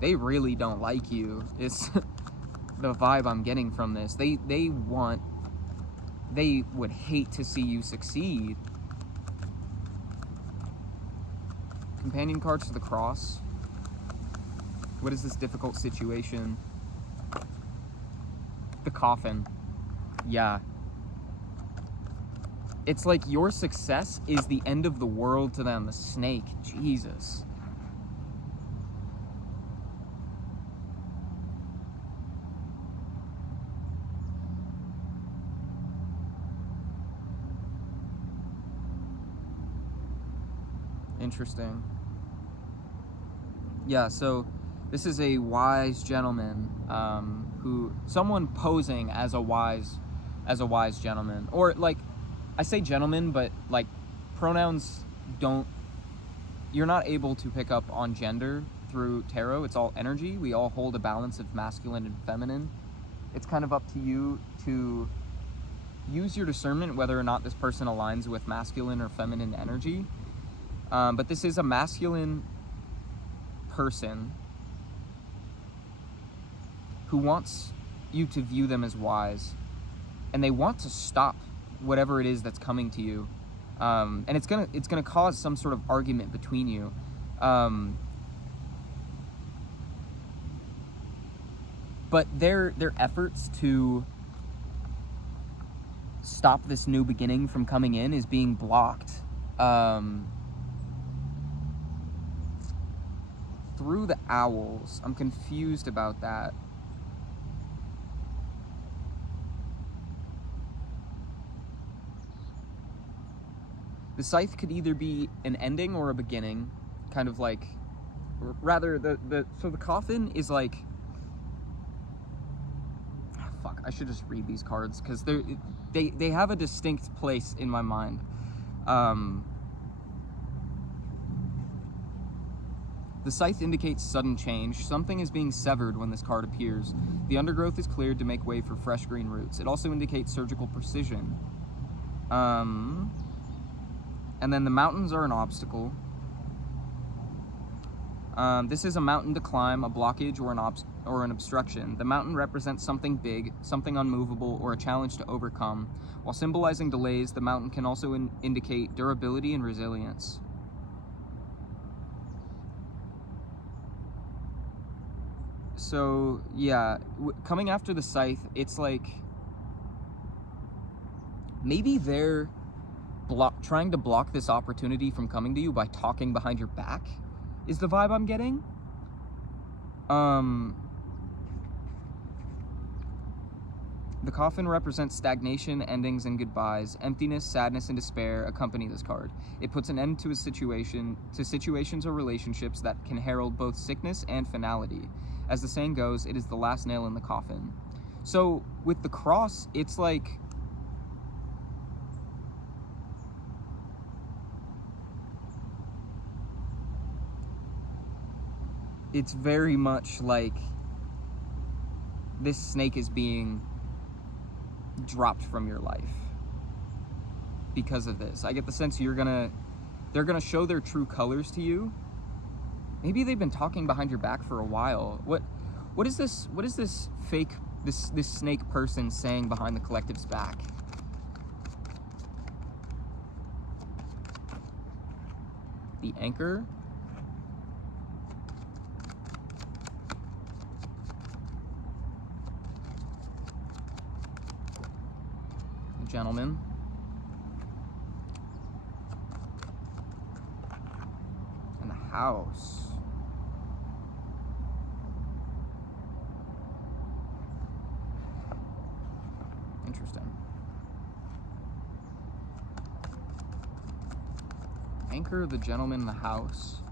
They really don't like you. It's the vibe I'm getting from this. They would hate to see you succeed. Companion cards to the cross. What is this difficult situation? The coffin. Yeah. It's like your success is the end of the world to them. The snake. Jesus. Interesting. Yeah, so this is a wise gentleman, someone posing as a wise gentleman, or like, I say gentleman, but like pronouns you're not able to pick up on gender through tarot. It's all energy. We all hold a balance of masculine and feminine. It's kind of up to you to use your discernment whether or not this person aligns with masculine or feminine energy. But this is a masculine person who wants you to view them as wise, and they want to stop whatever it is that's coming to you, and it's gonna cause some sort of argument between you. But their efforts to stop this new beginning from coming in is being blocked through the owls. I'm confused about that. The scythe could either be an ending or a beginning, kind of like, rather so the coffin is like, fuck, I should just read these cards because they have a distinct place in my mind. The scythe indicates sudden change. Something is being severed when this card appears. The undergrowth is cleared to make way for fresh green roots. It also indicates surgical precision. And then the mountains are an obstacle. This is a mountain to climb, a blockage, or an obstruction. The mountain represents something big, something unmovable, or a challenge to overcome. While symbolizing delays, the mountain can also indicate durability and resilience. So, yeah, coming after the scythe, it's like, maybe they're trying to block this opportunity from coming to you by talking behind your back, is the vibe I'm getting. The coffin represents stagnation, endings, and goodbyes. Emptiness, sadness, and despair accompany this card. It puts an end to situations or relationships that can herald both sickness and finality. As the saying goes, it is the last nail in the coffin. So with the cross, it's like, it's very much like this snake is being dropped from your life because of this. I get the sense they're gonna show their true colors to you. Maybe they've been talking behind your back for a while. What is this fake, this snake person saying behind the collective's back? The anchor. The gentleman. And the house. Interesting. Anchor, the gentleman, the house.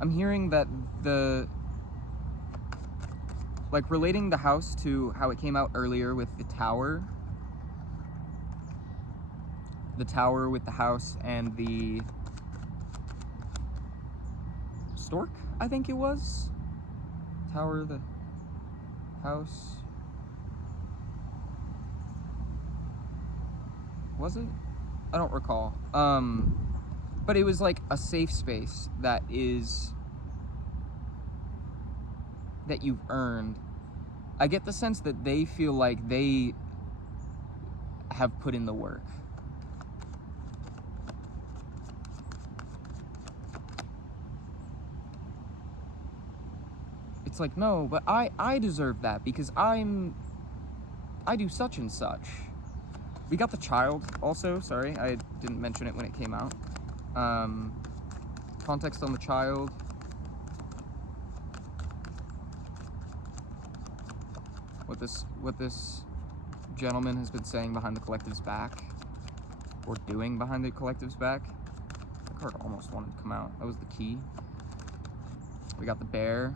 I'm hearing that relating the house to how it came out earlier with the tower. The tower with the house and the stork, I think it was. Tower, the house. Was it? I don't recall. But it was like a safe space that you've earned. I get the sense that they feel like they have put in the work. It's like, no, but I deserve that because I do such and such. We got the child also, sorry, I didn't mention it when it came out. Context on the child. What this gentleman has been saying behind the collective's back, or doing behind the collective's back. The card almost wanted to come out. That was the key. We got the bear.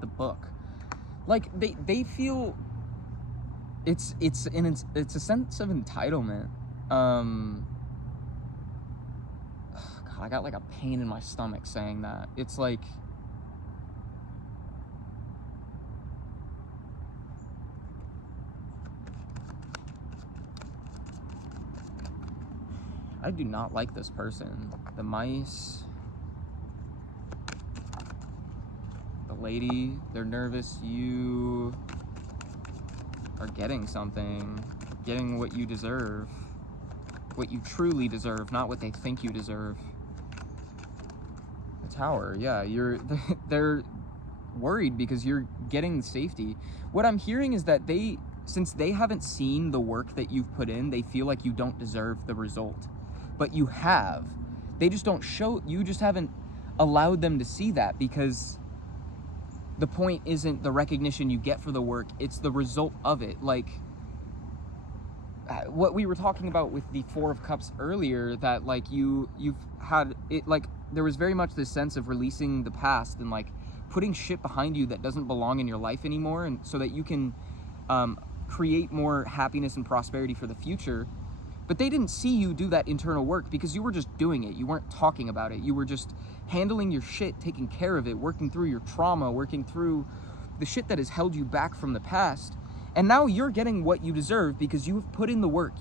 The book. Like they feel it's a sense of entitlement. God, I got like a pain in my stomach saying that. It's like, I do not like this person. The mice, the lady, they're nervous. You are getting something, getting what you deserve, what you truly deserve, not what they think you deserve. The tower, yeah, they're worried because you're getting safety. What I'm hearing is that since they haven't seen the work that you've put in, they feel like you don't deserve the result. But you have. They just don't show, you just haven't allowed them to see that, because the point isn't the recognition you get for the work, it's the result of it. Like, what we were talking about with the Four of Cups earlier, that like you've had it, like there was very much this sense of releasing the past and like putting shit behind you that doesn't belong in your life anymore, and so that you can create more happiness and prosperity for the future. But they didn't see you do that internal work because you were just doing it. You weren't talking about it. You were just handling your shit, taking care of it, working through your trauma, working through the shit that has held you back from the past. And now you're getting what you deserve because you've put in the work.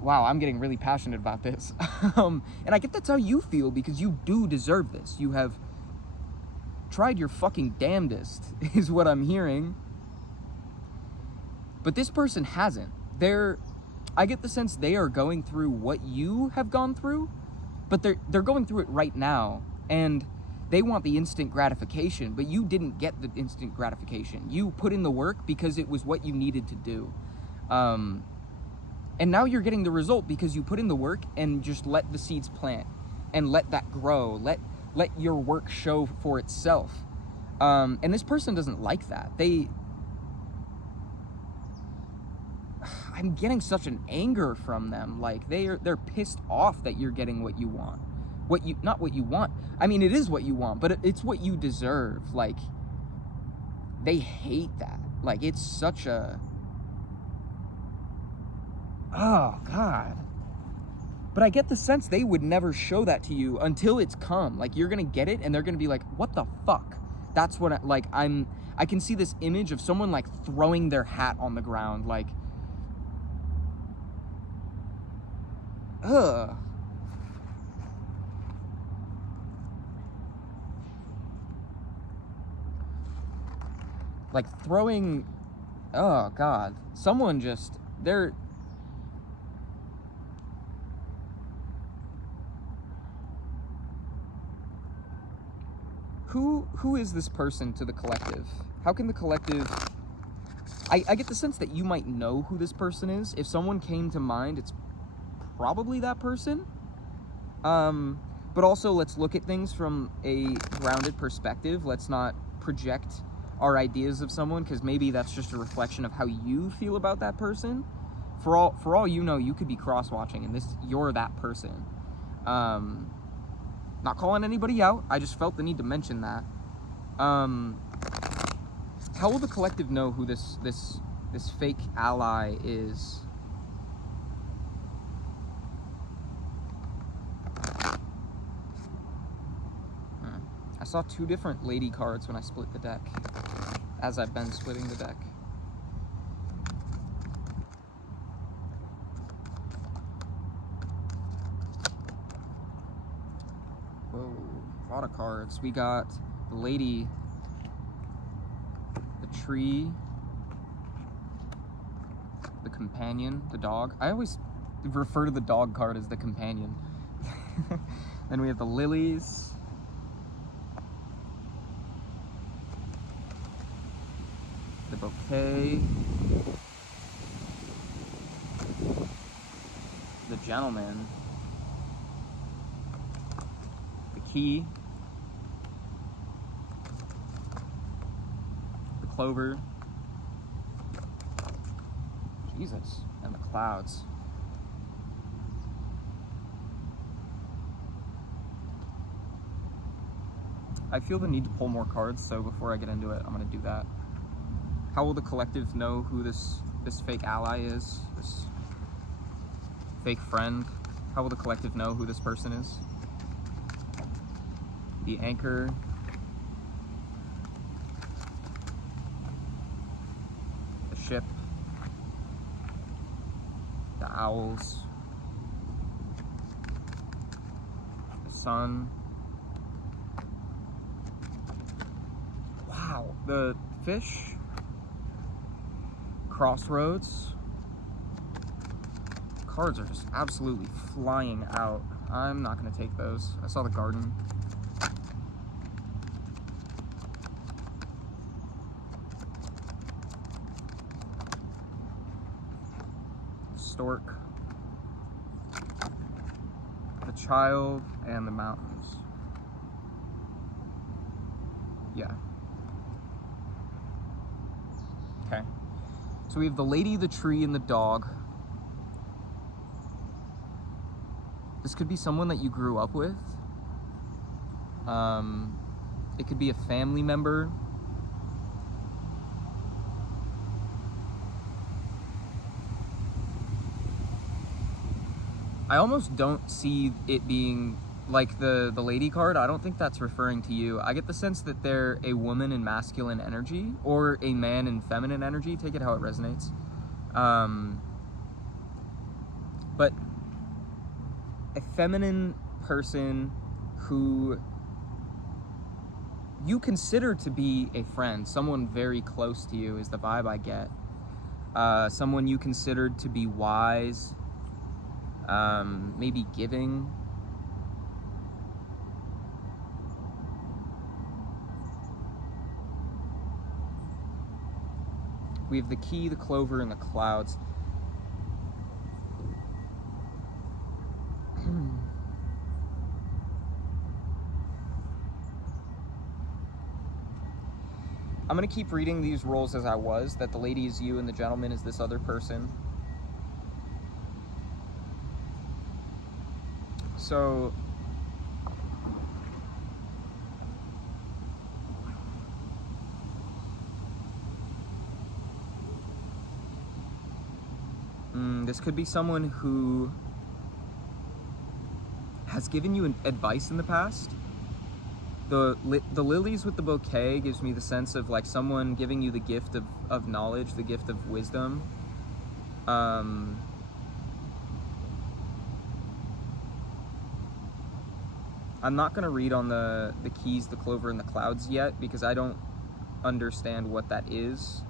Wow, I'm getting really passionate about this. And I get that's how you feel, because you do deserve this. You have tried your fucking damnedest, is what I'm hearing. But this person hasn't. I get the sense they are going through what you have gone through, but they're going through it right now, and they want the instant gratification, but you didn't get the instant gratification. You put in the work because it was what you needed to do. And now you're getting the result because you put in the work and just let the seeds plant and let that grow. Let your work show for itself. And this person doesn't like that. I'm getting such an anger from them. Like they're pissed off that you're getting what you want. Not what you want. I mean, it is what you want, but it's what you deserve. Like, they hate that. Like, it's such a, oh God. But I get the sense they would never show that to you until it's come. Like, you're gonna get it and they're gonna be like, what the fuck? That's what I can see this image of someone like throwing their hat on the ground, like, ugh. Like throwing, oh God, someone just, who is this person to the collective? How can the collective, I get the sense that you might know who this person is. If someone came to mind, it's probably that person. But also, let's look at things from a grounded perspective. Let's not project our ideas of someone, because maybe that's just a reflection of how you feel about that person. For all you know, you could be cross-watching and you're that person. Not calling anybody out, I just felt the need to mention that. How will the collective know who this fake ally is? I saw two different lady cards when I split the deck, as I've been splitting the deck. Whoa, a lot of cards. We got the lady, the tree, the companion, the dog. I always refer to the dog card as the companion. Then we have the lilies. The bouquet, the gentleman, the key, the clover, Jesus, and the clouds. I feel the need to pull more cards, so before I get into it, I'm going to do that. How will the collective know who this fake ally is? This fake friend? How will the collective know who this person is? The anchor. The ship. The owls. The sun. Wow. The fish. Crossroads. Cards are just absolutely flying out. I'm not going to take those. I saw the garden. Stork. child and the mountains. Yeah. Okay. So we have the lady, the tree, and the dog. This could be someone that you grew up with. It could be a family member. I almost don't see it being like the lady card. I don't think that's referring to you. I get the sense that they're a woman in masculine energy or a man in feminine energy. Take it how it resonates. But a feminine person who you consider to be a friend, someone very close to you is the vibe I get. Someone you considered to be wise, maybe giving. We have the key, the clover, and the clouds. I'm gonna keep reading these roles as I was, that the lady is you and the gentleman is this other person. So, this could be someone who has given you advice in the past. The lilies with the bouquet gives me the sense of like someone giving you the gift of knowledge, the gift of wisdom. I'm not going to read on the keys, the clover, and the clouds yet because I don't understand what that is.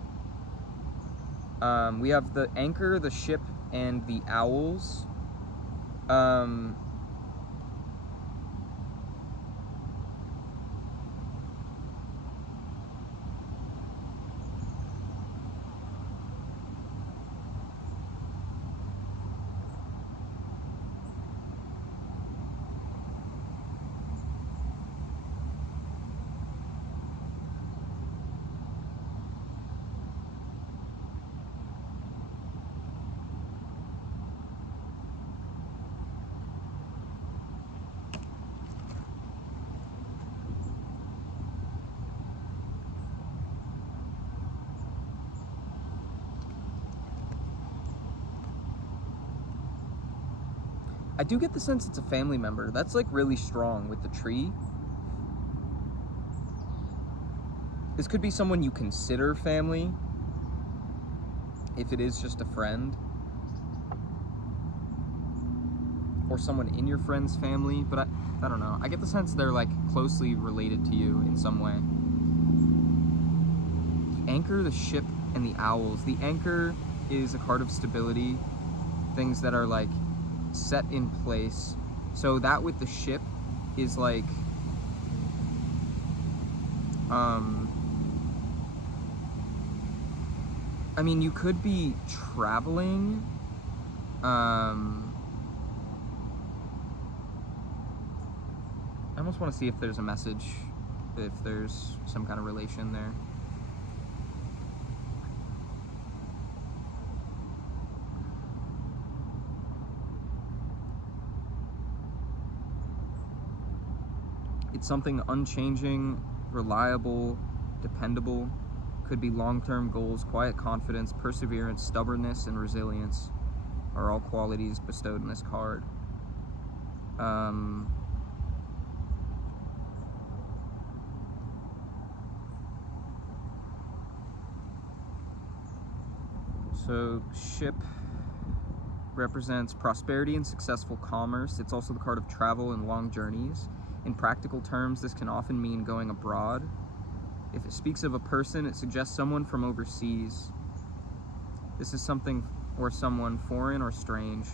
We have the anchor, the ship, and the owls. I do get the sense it's a family member. That's like really strong with the tree. This could be someone you consider family, if it is just a friend. Or someone in your friend's family, but I don't know. I get the sense they're like closely related to you in some way. The anchor, the ship, and the owls. The anchor is a card of stability, things that are like set in place. So that with the ship is like I mean, you could be traveling. I almost want to see if there's a message, if there's some kind of relation there. It's something unchanging, reliable, dependable. Could be long-term goals, quiet confidence, perseverance, stubbornness, and resilience are all qualities bestowed in this card. So ship represents prosperity and successful commerce. It's also the card of travel and long journeys. In practical terms, this can often mean going abroad. If it speaks of a person, it suggests someone from overseas. This is something or someone foreign or strange.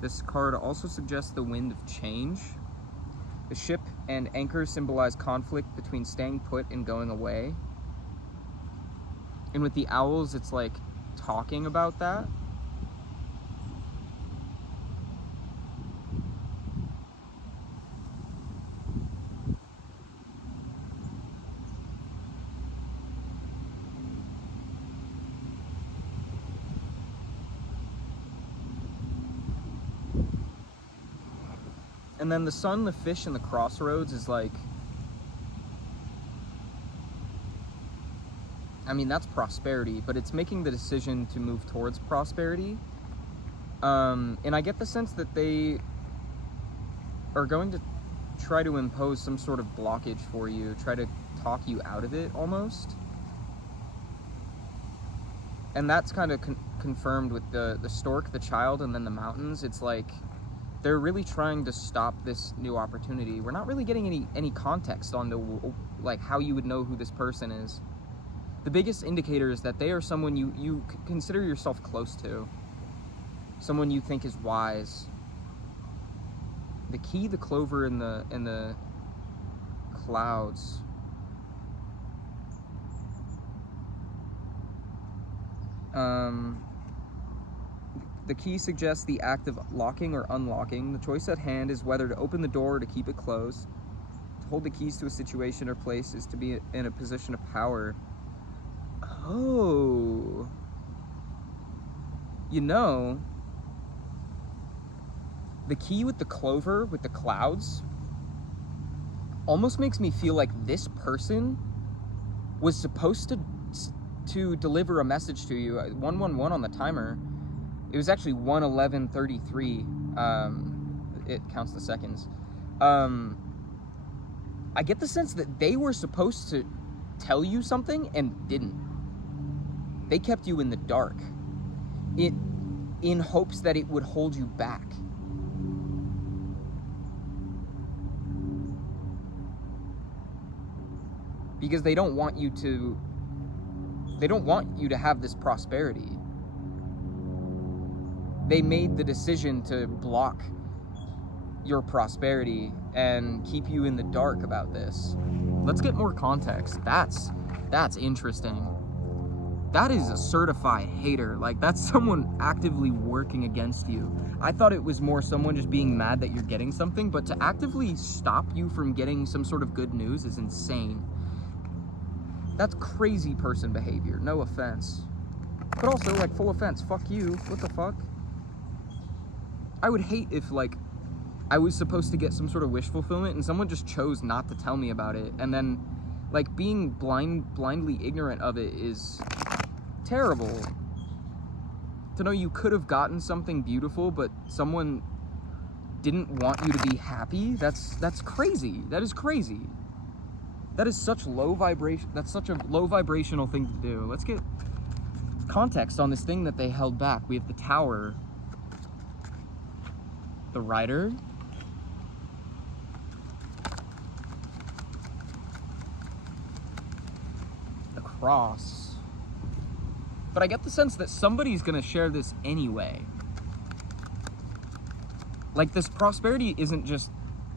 This card also suggests the wind of change. The ship and anchor symbolize conflict between staying put and going away. And with the owls, it's like talking about that. And then the sun, the fish, and the crossroads is like, I mean, that's prosperity, but it's making the decision to move towards prosperity. And I get the sense that they are going to try to impose some sort of blockage for you, try to talk you out of it almost. And that's kind of confirmed with the stork, the child, and then the mountains. It's like they're really trying to stop this new opportunity. We're not really getting any context on like how you would know who this person is. The biggest indicator is that they are someone you consider yourself close to, someone you think is wise. The key, the clover, and the clouds. The key suggests the act of locking or unlocking. The choice at hand is whether to open the door or to keep it closed. To hold the keys to a situation or place is to be in a position of power. Oh. You know, the key with the clover, with the clouds, almost makes me feel like this person was supposed to deliver a message to you. 111 on the timer. It was actually 1:11:33. It counts the seconds. I get the sense that they were supposed to tell you something and didn't. They kept you in the dark, in hopes that it would hold you back. Because they don't want you to have this prosperity. They made the decision to block your prosperity and keep you in the dark about this. Let's get more context. That's interesting. That is a certified hater. Like, that's someone actively working against you. I thought it was more someone just being mad that you're getting something, but to actively stop you from getting some sort of good news is insane. That's crazy person behavior, no offense. But also, like, full offense, fuck you, what the fuck? I would hate if, like, I was supposed to get some sort of wish fulfillment and someone just chose not to tell me about it. And then, like, being blindly ignorant of it is terrible. To know you could have gotten something beautiful, but someone didn't want you to be happy, that's crazy. That is crazy. That is such low vibration. That's such a low vibrational thing to do. Let's get context on this thing that they held back. We have the Tower, the Rider, the Cross. But I get the sense that somebody's gonna share this anyway. Like, this prosperity isn't just,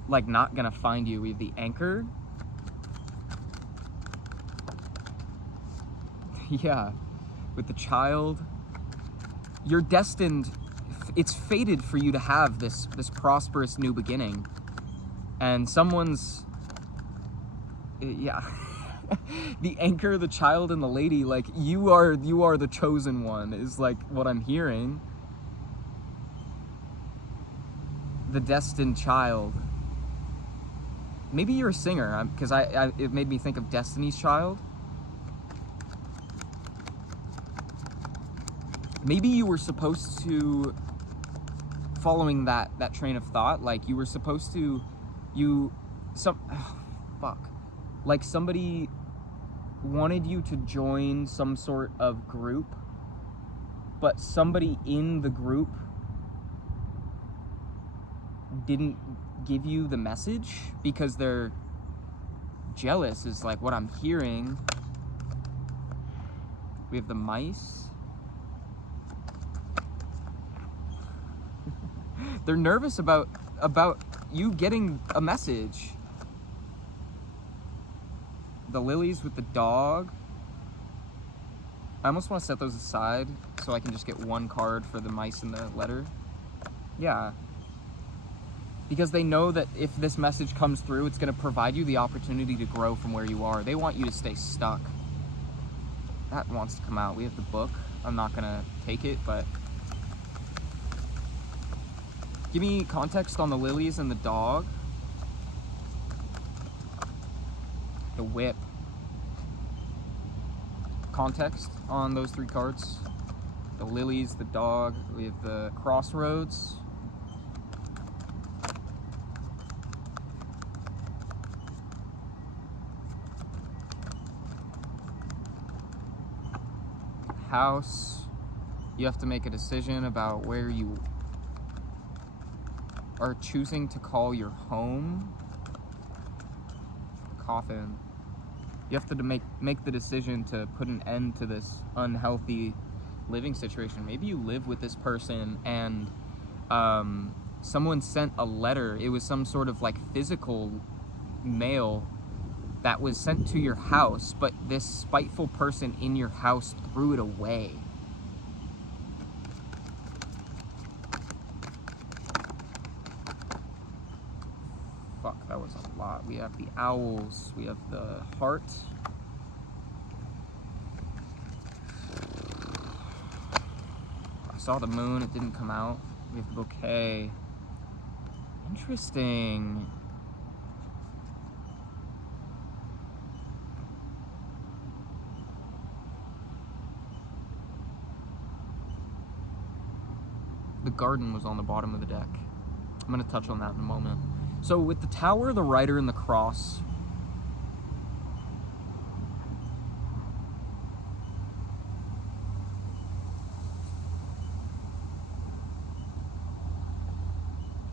like, not gonna find you. We have the Anchor. Yeah, with the Child. You're destined, it's fated for you to have this prosperous new beginning. And someone's, yeah. The Anchor, the Child, and the Lady, like, you are the chosen one, is like what I'm hearing. The destined child. Maybe you're a singer, because it made me think of Destiny's Child. Maybe you were supposed to, following that train of thought, like, you were supposed to, like, somebody wanted you to join some sort of group, but somebody in the group didn't give you the message because they're jealous, is like what I'm hearing. We have the Mice. They're nervous about you getting a message. The Lilies with the Dog. I almost want to set those aside so I can just get one card for the Mice and the Letter. Yeah. Because they know that if this message comes through, it's going to provide you the opportunity to grow from where you are. They want you to stay stuck. That wants to come out. We have the Book. I'm not going to take it, but Give me context on the lilies and the dog. The whip. Context on those 3 cards. The lilies, the dog, we have the crossroads. House. You have to make a decision about where you are choosing to call your home. Coffin. You have to make the decision to put an end to this unhealthy living situation. Maybe you live with this person and someone sent a letter. It was some sort of like physical mail that was sent to your house, but this spiteful person in your house threw it away. Fuck, that was a lot. We have the owls, we have the heart. I saw the moon, it didn't come out. We have the bouquet. Interesting. The garden was on the bottom of the deck. I'm gonna touch on that in a moment. So with the tower, the rider, and the cross,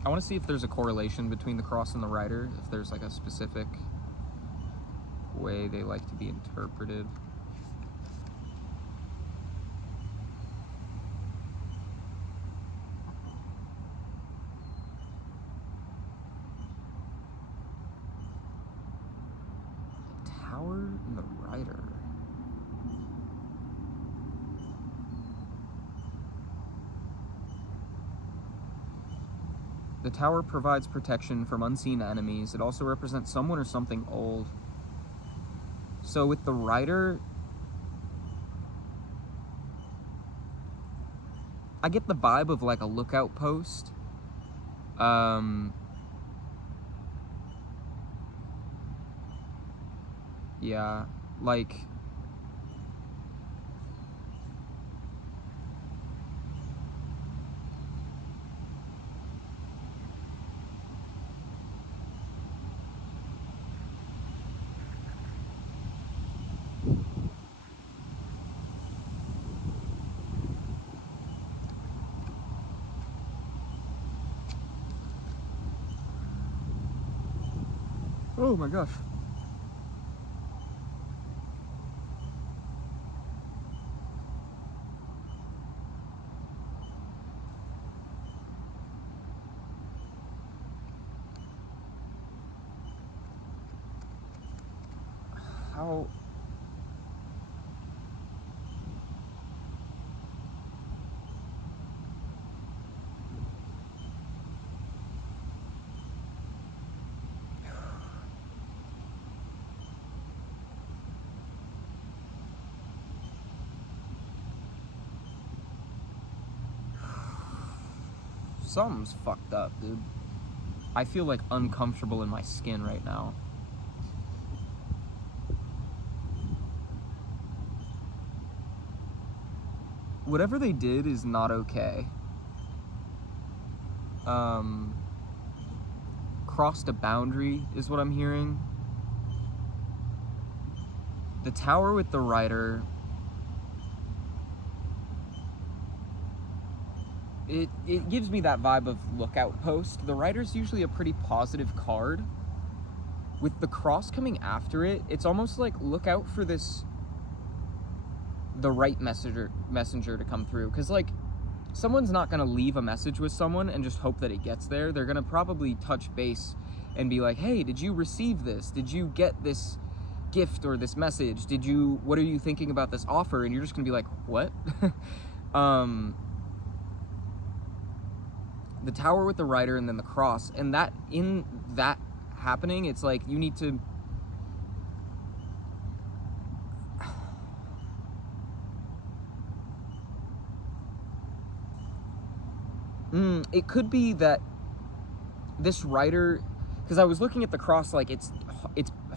I want to see if there's a correlation between the cross and the rider, if there's like a specific way they like to be interpreted. And the rider. The tower provides protection from unseen enemies. It also represents someone or something old. So with the rider, I get the vibe of like a lookout post. Yeah, like oh my gosh. How something's fucked up, dude. I feel like uncomfortable in my skin right now. Whatever they did is not okay. Crossed a boundary is what I'm hearing. The tower with the rider, it gives me that vibe of lookout post. The rider's usually a pretty positive card. With the cross coming after it, it's almost like look out for the right messenger to come through. Because like, someone's not gonna leave a message with someone and just hope that it gets there. They're gonna probably touch base and be like, hey, did you receive this? Did you get this gift or this message? What are you thinking about this offer? And you're just gonna be like, what? The tower with the rider and then the cross, and that in that happening, it's like you need to It could be that this writer, because I was looking at the cross like it's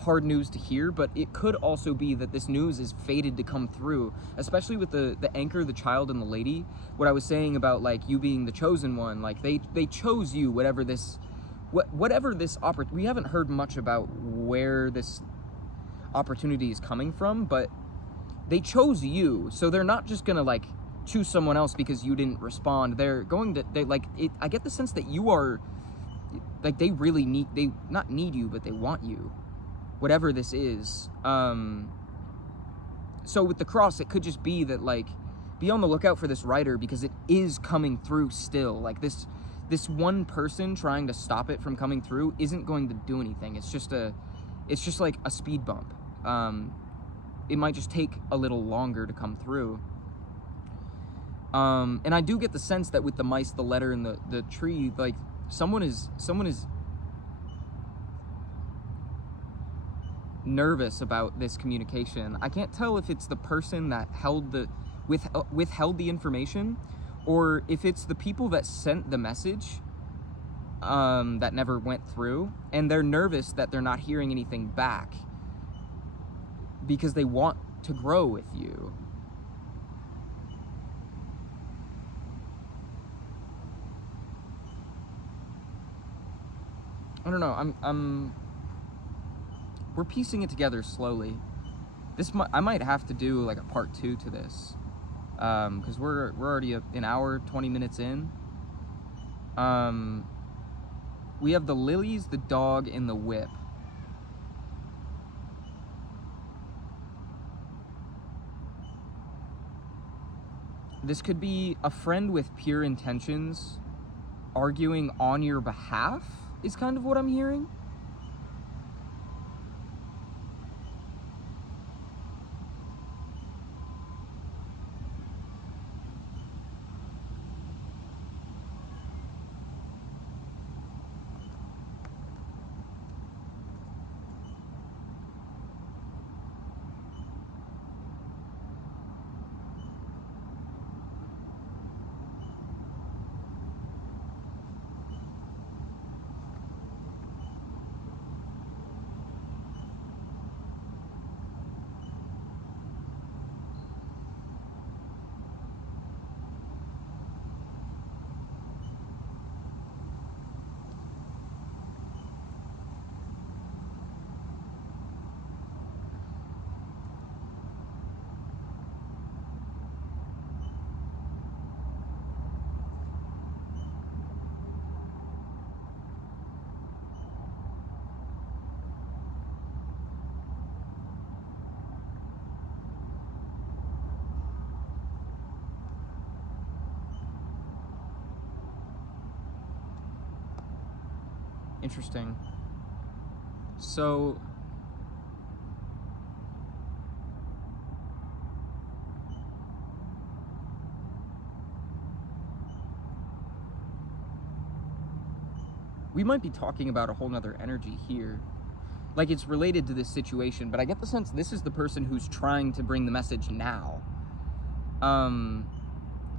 hard news to hear, but it could also be that this news is fated to come through, especially with the anchor, the child, and the lady. What I was saying about like you being the chosen one, like they chose you, whatever this opportunity. We haven't heard much about where this opportunity is coming from, but they chose you, so they're not just gonna like choose someone else because you didn't respond. They're going to, I get the sense that you are, like, they really they not need you, but they want you, whatever this is. So with the cross, it could just be that, like, be on the lookout for this writer, because it is coming through still. Like, this one person trying to stop it from coming through isn't going to do anything. It's just like a speed bump. It might just take a little longer to come through. And I do get the sense that with the mice, the letter, and the tree, like, someone is nervous about this communication. I can't tell if it's the person that withheld the information, or if it's the people that sent the message that never went through, and they're nervous that they're not hearing anything back because they want to grow with you. I don't know. We're piecing it together slowly. I might have to do like a part 2 to this, because we're already an hour 20 minutes in. We have the lilies, the dog, and the whip. This could be a friend with pure intentions arguing on your behalf, is kind of what I'm hearing. Interesting. So we might be talking about a whole nother energy here. Like, it's related to this situation, but I get the sense this is the person who's trying to bring the message now.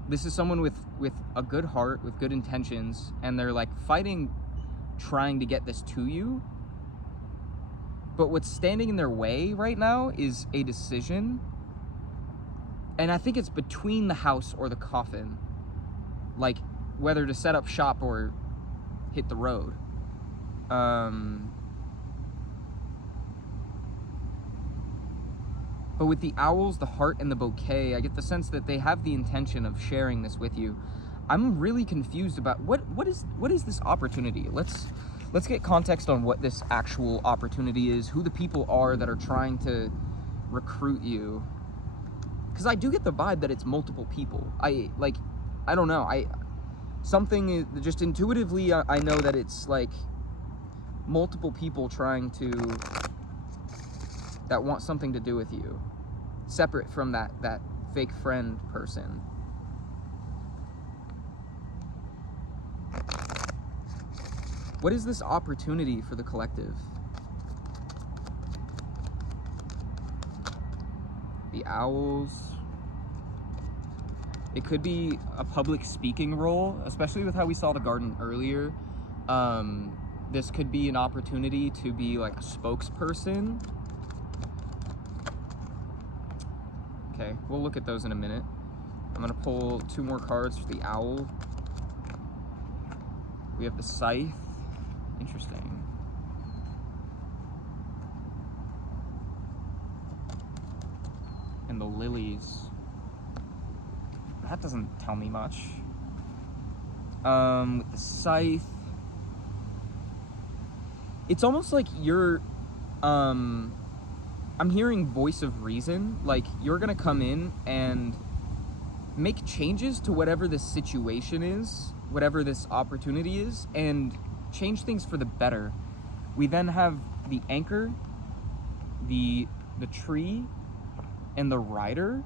This is someone with a good heart, with good intentions, and they're like fighting, trying to get this to you. But what's standing in their way right now is a decision. And I think it's between the house or the coffin. Like, whether to set up shop or hit the road. But with the owls, the heart, and the bouquet, I get the sense that they have the intention of sharing this with you. I'm really confused about what is this opportunity. Let's get context on what this actual opportunity is, who the people are that are trying to recruit you. Because I do get the vibe that it's multiple people. I don't know. Something is just intuitively, I know that it's like multiple people trying to, that want something to do with you, separate from that fake friend person. What is this opportunity for the collective? The owls. It could be a public speaking role, especially with how we saw the garden earlier. This could be an opportunity to be like a spokesperson. Okay, we'll look at those in a minute. I'm gonna pull 2 more cards for the owl. We have the scythe. Interesting. And the lilies. That doesn't tell me much. With the scythe, it's almost like you're, I'm hearing voice of reason. Like, you're gonna come in and make changes to whatever this situation is, whatever this opportunity is, and change things for the better. We then have the anchor, the tree, and the rider.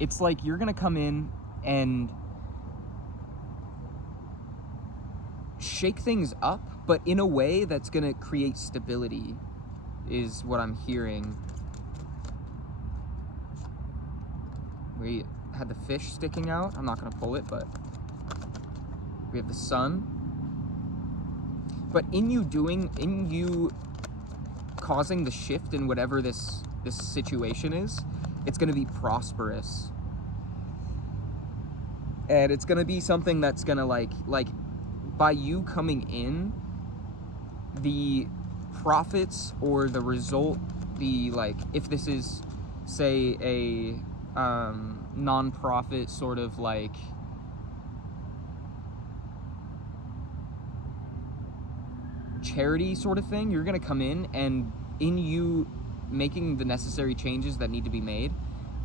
It's like you're gonna come in and shake things up, but in a way that's gonna create stability, is what I'm hearing. We had the fish sticking out. I'm not gonna pull it, but we have the sun. But in you causing the shift in whatever this situation is, it's gonna be prosperous. And it's gonna be something that's gonna like by you coming in, the profits or the result, if this is, say, a non-profit sort of like charity sort of thing, you're gonna come in, and in you making the necessary changes that need to be made,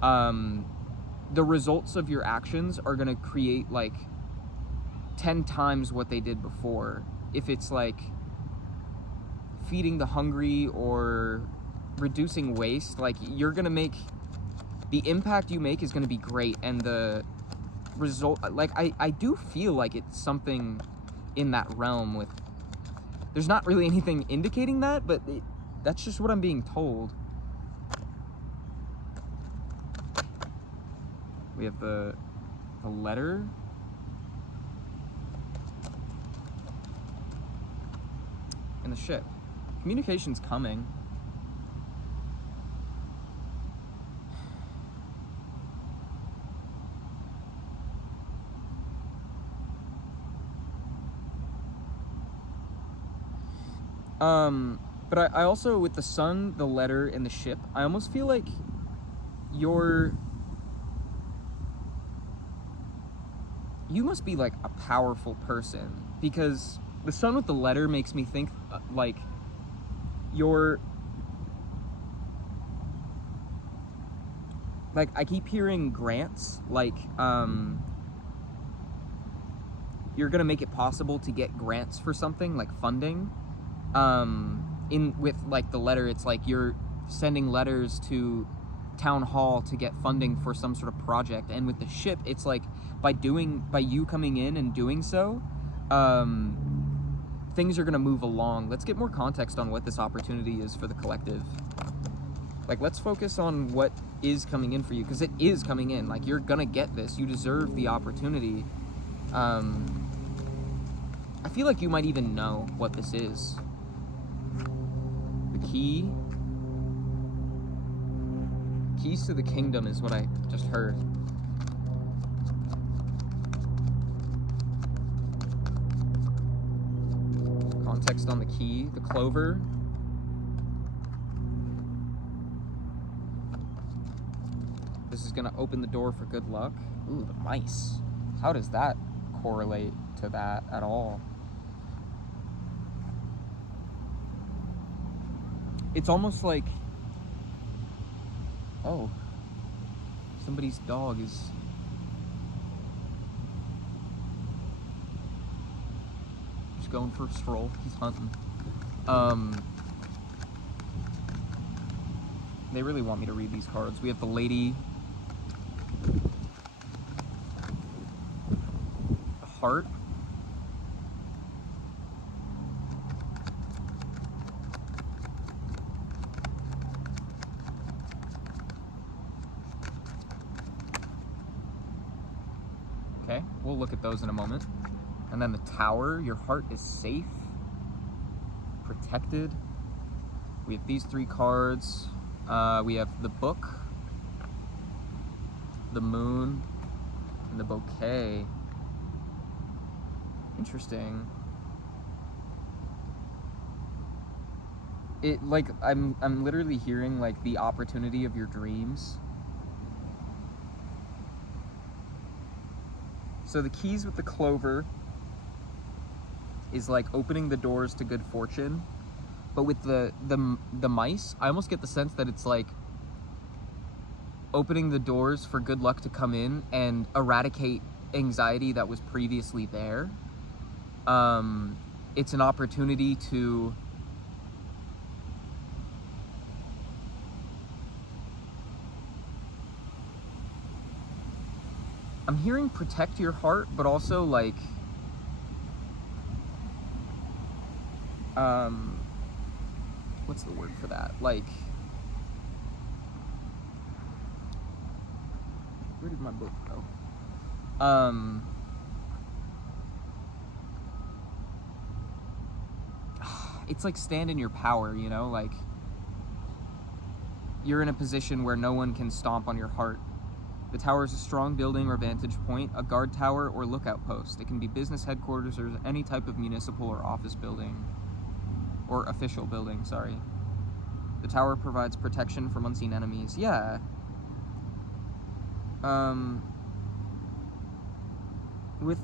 the results of your actions are gonna create like 10 times what they did before. If it's like feeding the hungry or reducing waste, like, you're gonna make, the impact you make is gonna be great, and the result, like, I do feel like it's something in that realm. With, there's not really anything indicating that, but that's just what I'm being told. We have the letter. And the ship. Communication's coming. But I also, with the sun, the letter, and the ship, I almost feel like you must be like a powerful person, because the sun with the letter makes me think like you're like, I keep hearing grants, like you're gonna make it possible to get grants for something, like funding. With like the letter, it's like you're sending letters to town hall to get funding for some sort of project. And with the ship, it's like by you coming in and doing so, things are gonna move along. Let's get more context on what this opportunity is for the collective. Like, let's focus on what is coming in for you, because it is coming in. Like, you're gonna get this. You deserve the opportunity. I feel like you might even know what this is. The key. Keys to the kingdom is what I just heard. Context on the key. The clover. This is gonna open the door for good luck. Ooh, the mice. How does that correlate to that at all? It's almost like, oh, somebody's dog is just going for a stroll. He's hunting. They really want me to read these cards. We have the lady, the heart, Okay, we'll look at those in a moment. And then the Tower, your heart is safe, protected. We have these 3 cards. We have the Book, the Moon, and the Bouquet. Interesting. It, like, I'm literally hearing, like, the opportunity of your dreams. So the keys with the Clover is like opening the doors to good fortune, but with the mice, I almost get the sense that it's like opening the doors for good luck to come in and eradicate anxiety that was previously there. It's an opportunity to I'm hearing protect your heart, but also like what's the word for that? Like, where did my book go? It's like stand in your power, you know, like you're in a position where no one can stomp on your heart. The tower is a strong building or vantage point, a guard tower or lookout post. It can be business headquarters or any type of municipal or office building, or official building, sorry. The tower provides protection from unseen enemies. Yeah. With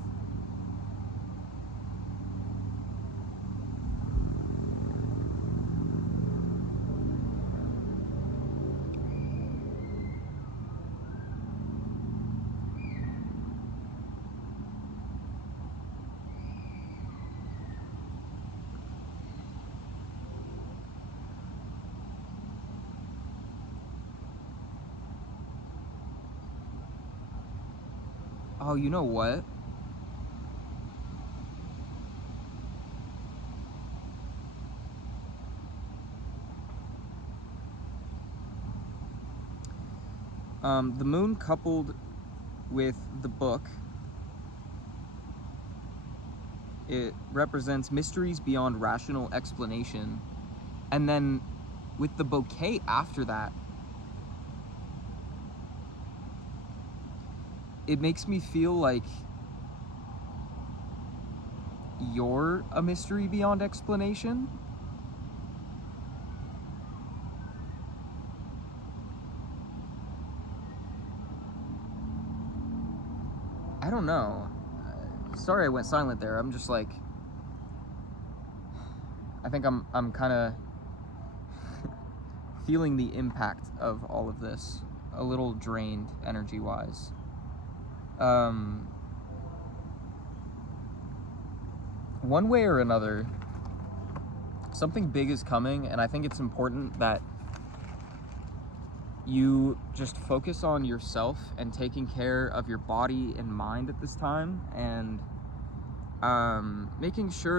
oh, you know what? The moon coupled with the book, it represents mysteries beyond rational explanation. And then with the bouquet after that, it makes me feel like you're a mystery beyond explanation. I don't know. Sorry I went silent there. I'm just like, I think I'm kind of feeling the impact of all of this, a little drained energy-wise. One way or another, something big is coming, and I think it's important that you just focus on yourself and taking care of your body and mind at this time, and making sure